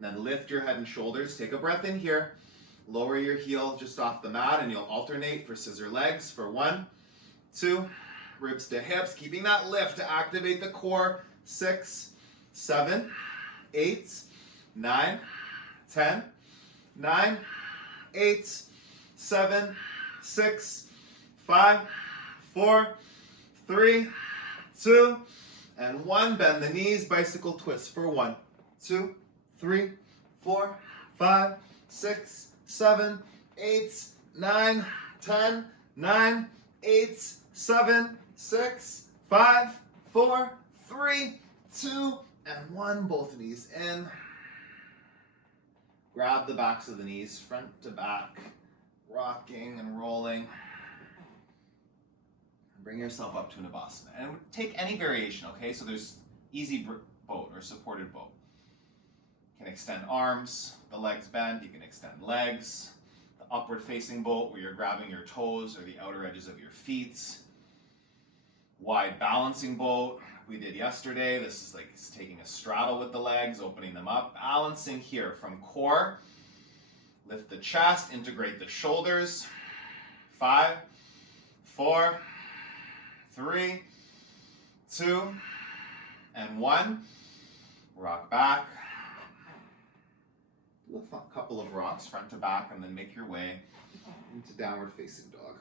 Then lift your head and shoulders. Take a breath in here. Lower your heel just off the mat, and you'll alternate for scissor legs for 1, 2, ribs to hips, keeping that lift to activate the core. 6, 7, 8, 9, 10, 9, 8, 7, 6, 5, 4, 3, 2, and 1. Bend the knees, bicycle twist for 1, 2, 3, 4, 5, 6, 7, 8, 9, 10, 9, 8, 7, 6, 5, 4, 3, 2, and 1. Both knees in. Grab the backs of the knees, front to back, rocking and rolling. Bring yourself up to an Navasana. And take any variation, okay? So there's easy boat or supported boat. You can extend arms, the legs bend, you can extend legs. The upward facing boat where you're grabbing your toes or the outer edges of your feet. Wide balancing boat we did yesterday. This is like taking a straddle with the legs, opening them up, balancing here from core. Lift the chest, integrate the shoulders. 5, 4, 3, 2, and 1. Rock back. Do a couple of rocks front to back and then make your way into downward facing dog.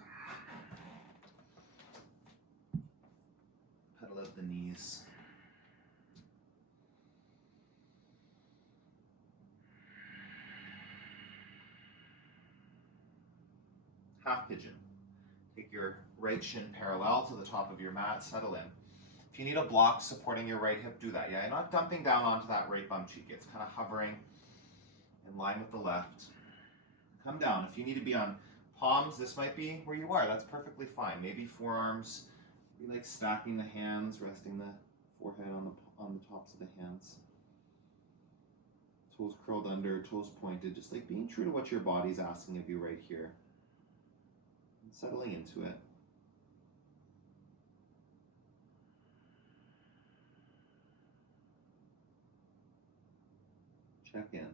Pedal out the knees. Half pigeon. Take your right shin parallel to the top of your mat, settle in. If you need a block supporting your right hip, do that. Yeah, you're not dumping down onto that right bum cheek. It's kind of hovering in line with the left. Come down. If you need to be on palms, this might be where you are. That's perfectly fine. Maybe forearms. Be like stacking the hands, resting the forehead on the tops of the hands. Toes curled under, toes pointed, just like being true to what your body's asking of you right here. And settling into it. Check in.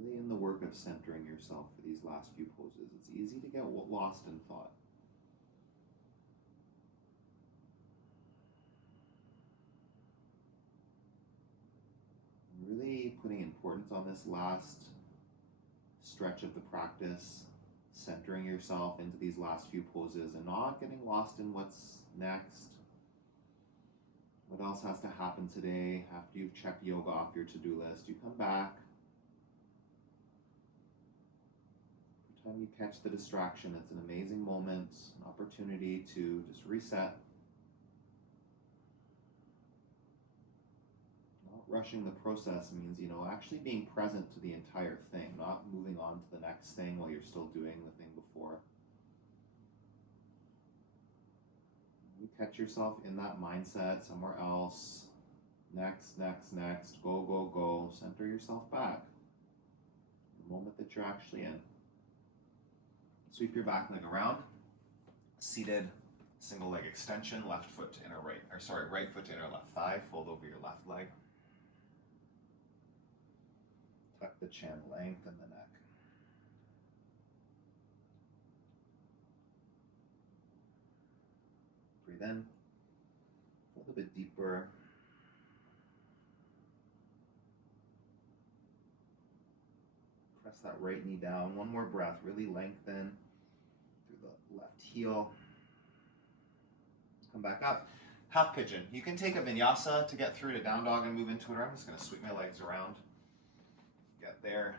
In the work of centering yourself for these last few poses, it's easy to get lost in thought. Really putting importance on this last stretch of the practice, centering yourself into these last few poses and not getting lost in what's next. What else has to happen today after you've checked yoga off your to-do list? You come back. Time you catch the distraction, it's an amazing moment, an opportunity to just reset. Not rushing the process means, actually being present to the entire thing, not moving on to the next thing while you're still doing the thing before. You catch yourself in that mindset somewhere else. Next, go, go, go. Center yourself back. The moment that you're actually in. Sweep your back leg around, seated, single leg extension, right foot to inner left thigh, fold over your left leg. Tuck the chin, lengthen the neck. Breathe in, a little bit deeper. Press that right knee down, one more breath, really lengthen. The left heel. Come back up. Half pigeon. You can take a vinyasa to get through to down dog and move into it. I'm just going to sweep my legs around. Get there.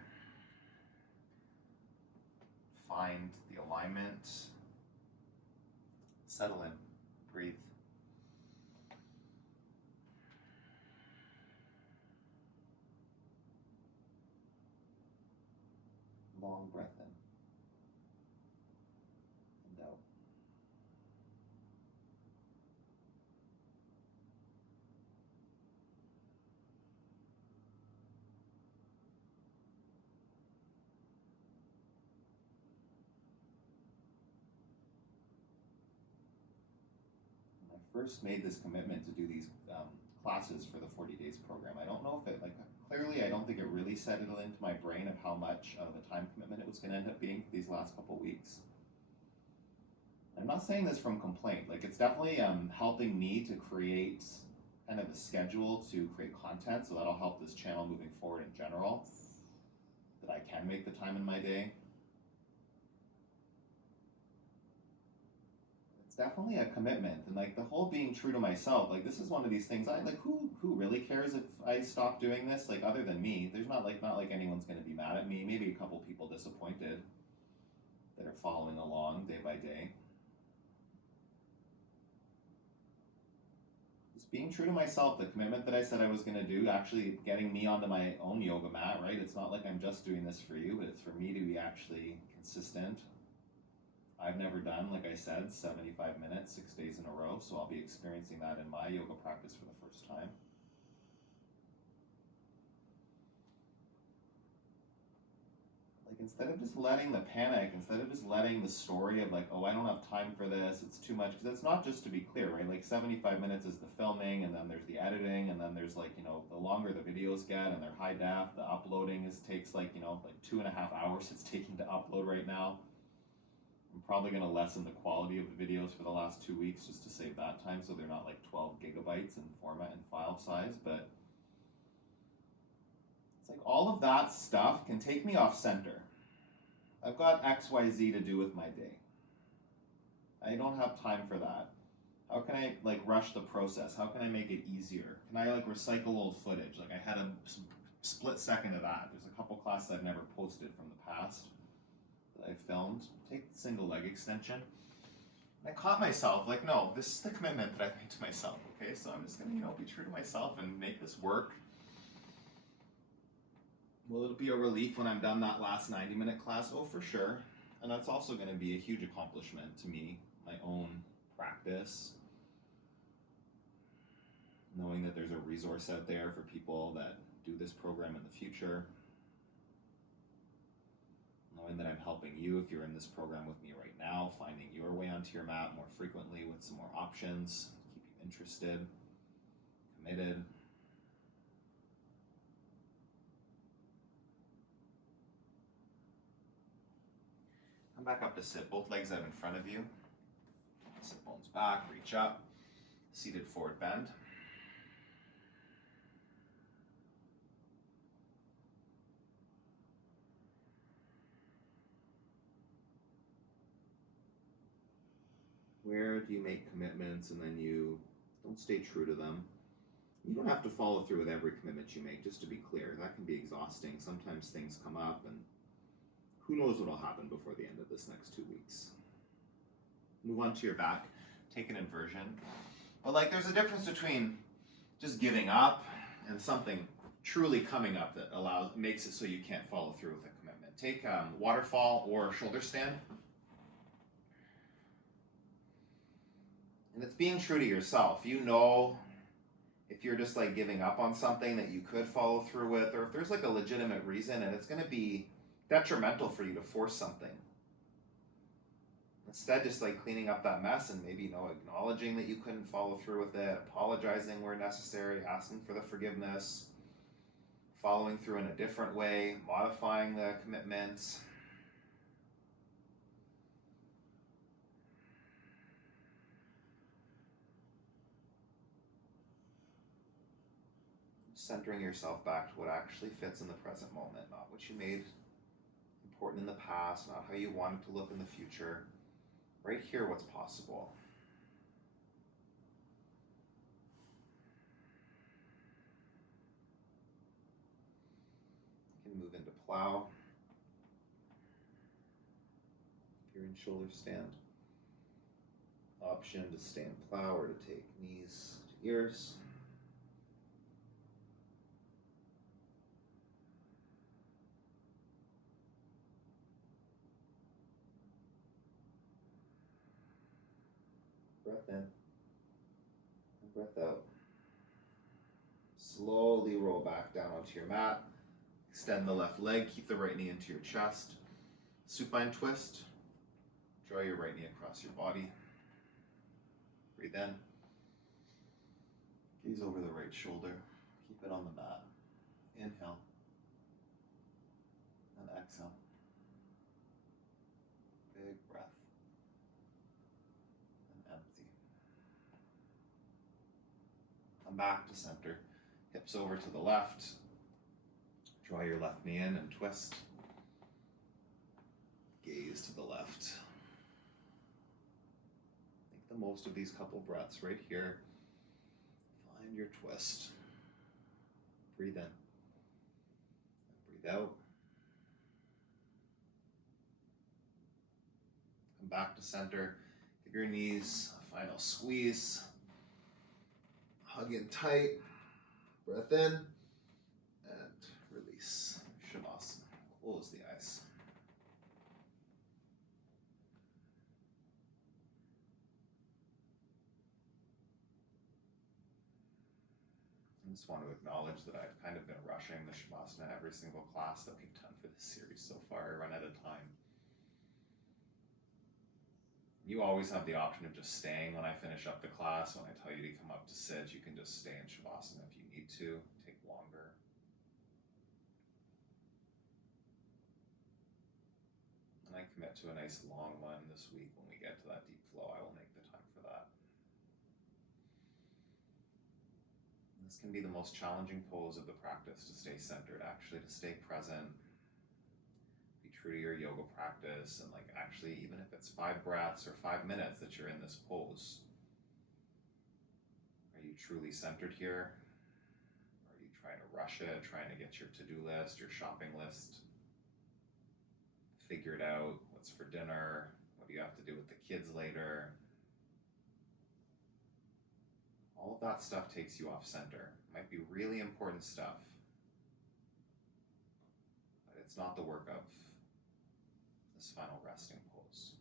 Find the alignment. Settle in. Breathe. Long breath in and out. When I first made this commitment to do these classes for the 40 days program, I don't know if it clearly, I don't think it really settled into my brain of how much of a time commitment it was going to end up being for these last couple weeks. I'm not saying this from complaint. It's definitely helping me to create kind of a schedule to create content, so that'll help this channel moving forward in general, that I can make the time in my day. It's definitely a commitment, and like the whole being true to myself, like this is one of these things I like, who really cares if I stop doing this, like other than me. There's not like anyone's going to be mad at me, maybe a couple people disappointed that are following along day by day. Just being true to myself, the commitment that I said I was going to do, actually getting me onto my own yoga mat, right? It's not like I'm just doing this for you, but it's for me to be actually consistent. I've never done, like I said, 75 minutes, 6 days in a row, so I'll be experiencing that in my yoga practice for the first time. Like instead of just letting the panic, instead of just letting the story of like, oh, I don't have time for this, it's too much, because it's not, just to be clear, right? Like 75 minutes is the filming, and then there's the editing, and then there's like, you know, the longer the videos get and they're high def, the uploading takes like, you know, like 2.5 hours it's taking to upload right now. I'm probably going to lessen the quality of the videos for the last 2 weeks just to save that time, so they're not like 12 gigabytes in format and file size. But it's like all of that stuff can take me off center. I've got XYZ to do with my day. I don't have time for that. How can I like rush the process? How can I make it easier? Can I like recycle old footage? Like I had a split second of that. There's a couple classes I've never posted from the past that I filmed. Take single leg extension. And I caught myself like, no, this is the commitment that I've made to myself, okay? So I'm just gonna, you know, be true to myself and make this work. Will it be a relief when I'm done that last 90-minute class? Oh, for sure. And that's also gonna be a huge accomplishment to me, my own practice. Knowing that there's a resource out there for people that do this program in the future. Knowing that I'm helping you if you're in this program with me right now, finding your way onto your mat more frequently with some more options, keep you interested, committed. Come back up to sit, both legs out in front of you. Sit bones back, reach up, seated forward bend. Where do you make commitments and then you don't stay true to them? You don't have to follow through with every commitment you make, just to be clear. That can be exhausting. Sometimes things come up and who knows what will happen before the end of this next 2 weeks. Move on to your back, take an inversion. But like there's a difference between just giving up and something truly coming up that makes it so you can't follow through with a commitment. Take waterfall or shoulder stand. And it's being true to yourself. You know if you're just like giving up on something that you could follow through with, or if there's like a legitimate reason and it's going to be detrimental for you to force something. Instead, just like cleaning up that mess and maybe, you know, acknowledging that you couldn't follow through with it, apologizing where necessary, asking for the forgiveness, following through in a different way, modifying the commitments. Centering yourself back to what actually fits in the present moment, not what you made important in the past, not how you want it to look in the future. Right here, what's possible. You can move into plow. If you're in shoulder stand. Option to stay in plow or to take knees to ears. Breath in and breath out. Slowly roll back down onto your mat. Extend the left leg, keep the right knee into your chest. Supine twist. Draw your right knee across your body. Breathe in. Gaze over the right shoulder. Keep it on the mat. Inhale. And exhale. Big breath. Empty. Come back to center. Hips over to the left. Draw your left knee in and twist. Gaze to the left. Make the most of these couple breaths right here. Find your twist. Breathe in. Breathe out. Come back to center. Give your knees a final squeeze. Hug in tight. Breath in. And release. Shavasana. Close the eyes. I just want to acknowledge that I've kind of been rushing the Shavasana every single class that we've done for this series so far. I run out of time. You always have the option of just staying when I finish up the class. When I tell you to come up to sit, you can just stay in Shavasana if you need to. Take longer. And I commit to a nice long one this week. When we get to that deep flow, I will make the time for that. This can be the most challenging pose of the practice, to stay centered, actually, to stay present, be true to your yoga practice, and like actually, even if it's 5 breaths or 5 minutes that you're in this pose, are you truly centered here? Or are you trying to rush it, trying to get your to-do list, your shopping list figured out? What's for dinner? What do you have to do with the kids later? All of that stuff takes you off center. It might be really important stuff, but it's not the work of this final resting pose.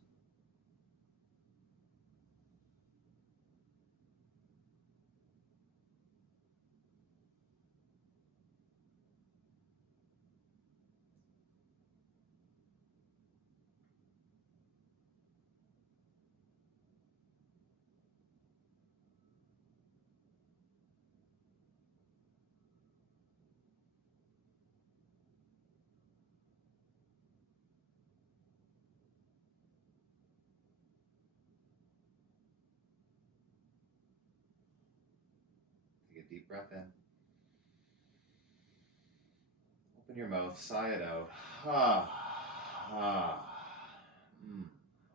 Take a deep breath in. Open your mouth, sigh it out.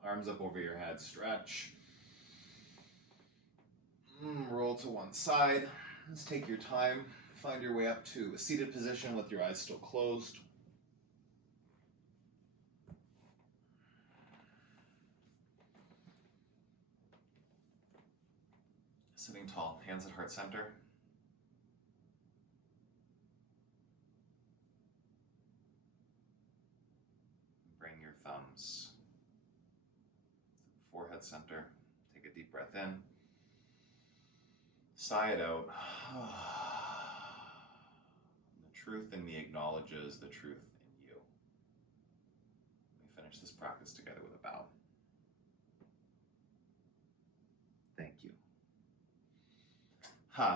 Arms up over your head, stretch. Roll to one side. Let's take your time. Find your way up to a seated position with your eyes still closed. Sitting tall, hands at heart center. Bring your thumbs to the forehead center. Take a deep breath in. Sigh it out. The truth in me acknowledges the truth in you. We finish this practice together with a bow. Thank you.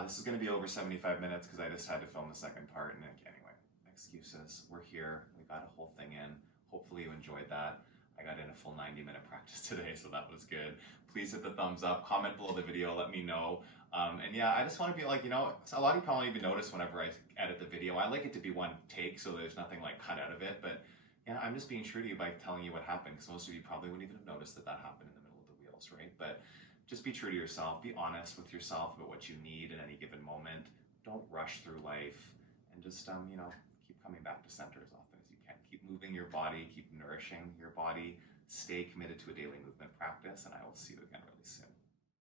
This is going to be over 75 minutes because I just had to film the second part. And anyway, excuses. We're here. We got a whole thing in. Hopefully you enjoyed that. I got in a full 90-minute practice today, so that was good. Please hit the thumbs up. Comment below the video. Let me know. And yeah, I just want to be like, a lot of you probably even notice whenever I edit the video, I like it to be one take so there's nothing like cut out of it. But yeah, I'm just being true to you by telling you what happened, because most of you probably wouldn't even have noticed that that happened in the middle of the wheels, right? But just be true to yourself. Be honest with yourself about what you need in any given moment. Don't rush through life, and just keep coming back to center as often as you can. Keep moving your body, keep nourishing your body. Stay committed to a daily movement practice, and I will see you again really soon.